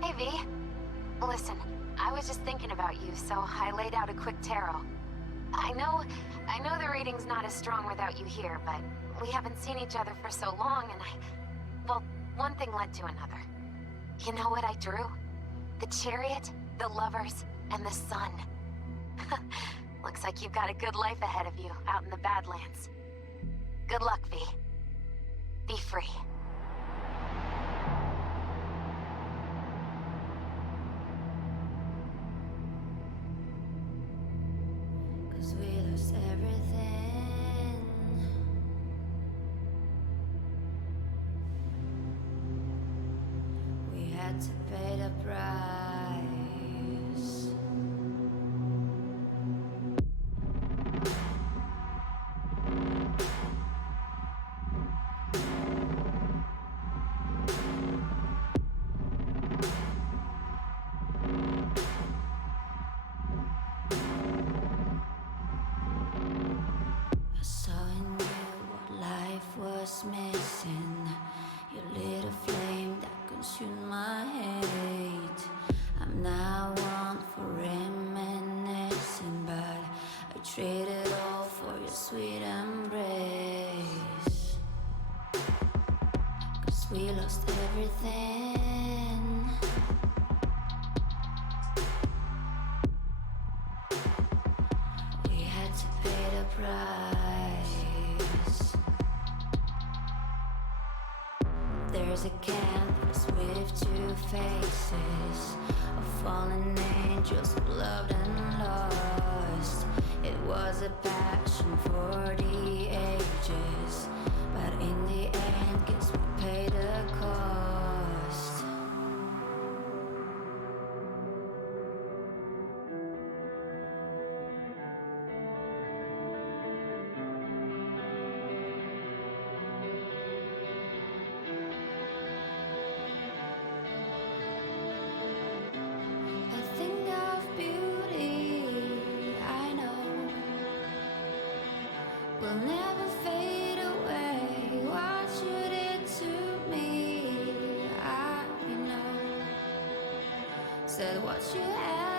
Hey, V. Listen, I was just thinking about you, so I laid out a quick tarot. I know the reading's not as strong without you here, but we haven't seen each other for so long, and well, one thing led to another. You know what I drew? The chariot, the lovers, and the sun. Looks like you've got a good life ahead of you out in the Badlands. Good luck, V. Be free. Cause we lost everything. We had to pay the price. I saw in you what life was missing. You lit a flame that consumed my hate. I'm now one for reminiscing, but I traded all for your sweet embrace. Cause we lost everything. We had to pay the price. There's a canvas with two faces of fallen angels who loved and lost. It was a passion for the ages, but in the end, guess we paid the cost. A thing of beauty, I know, will never fade away. What you did to me, I know. Said what you had.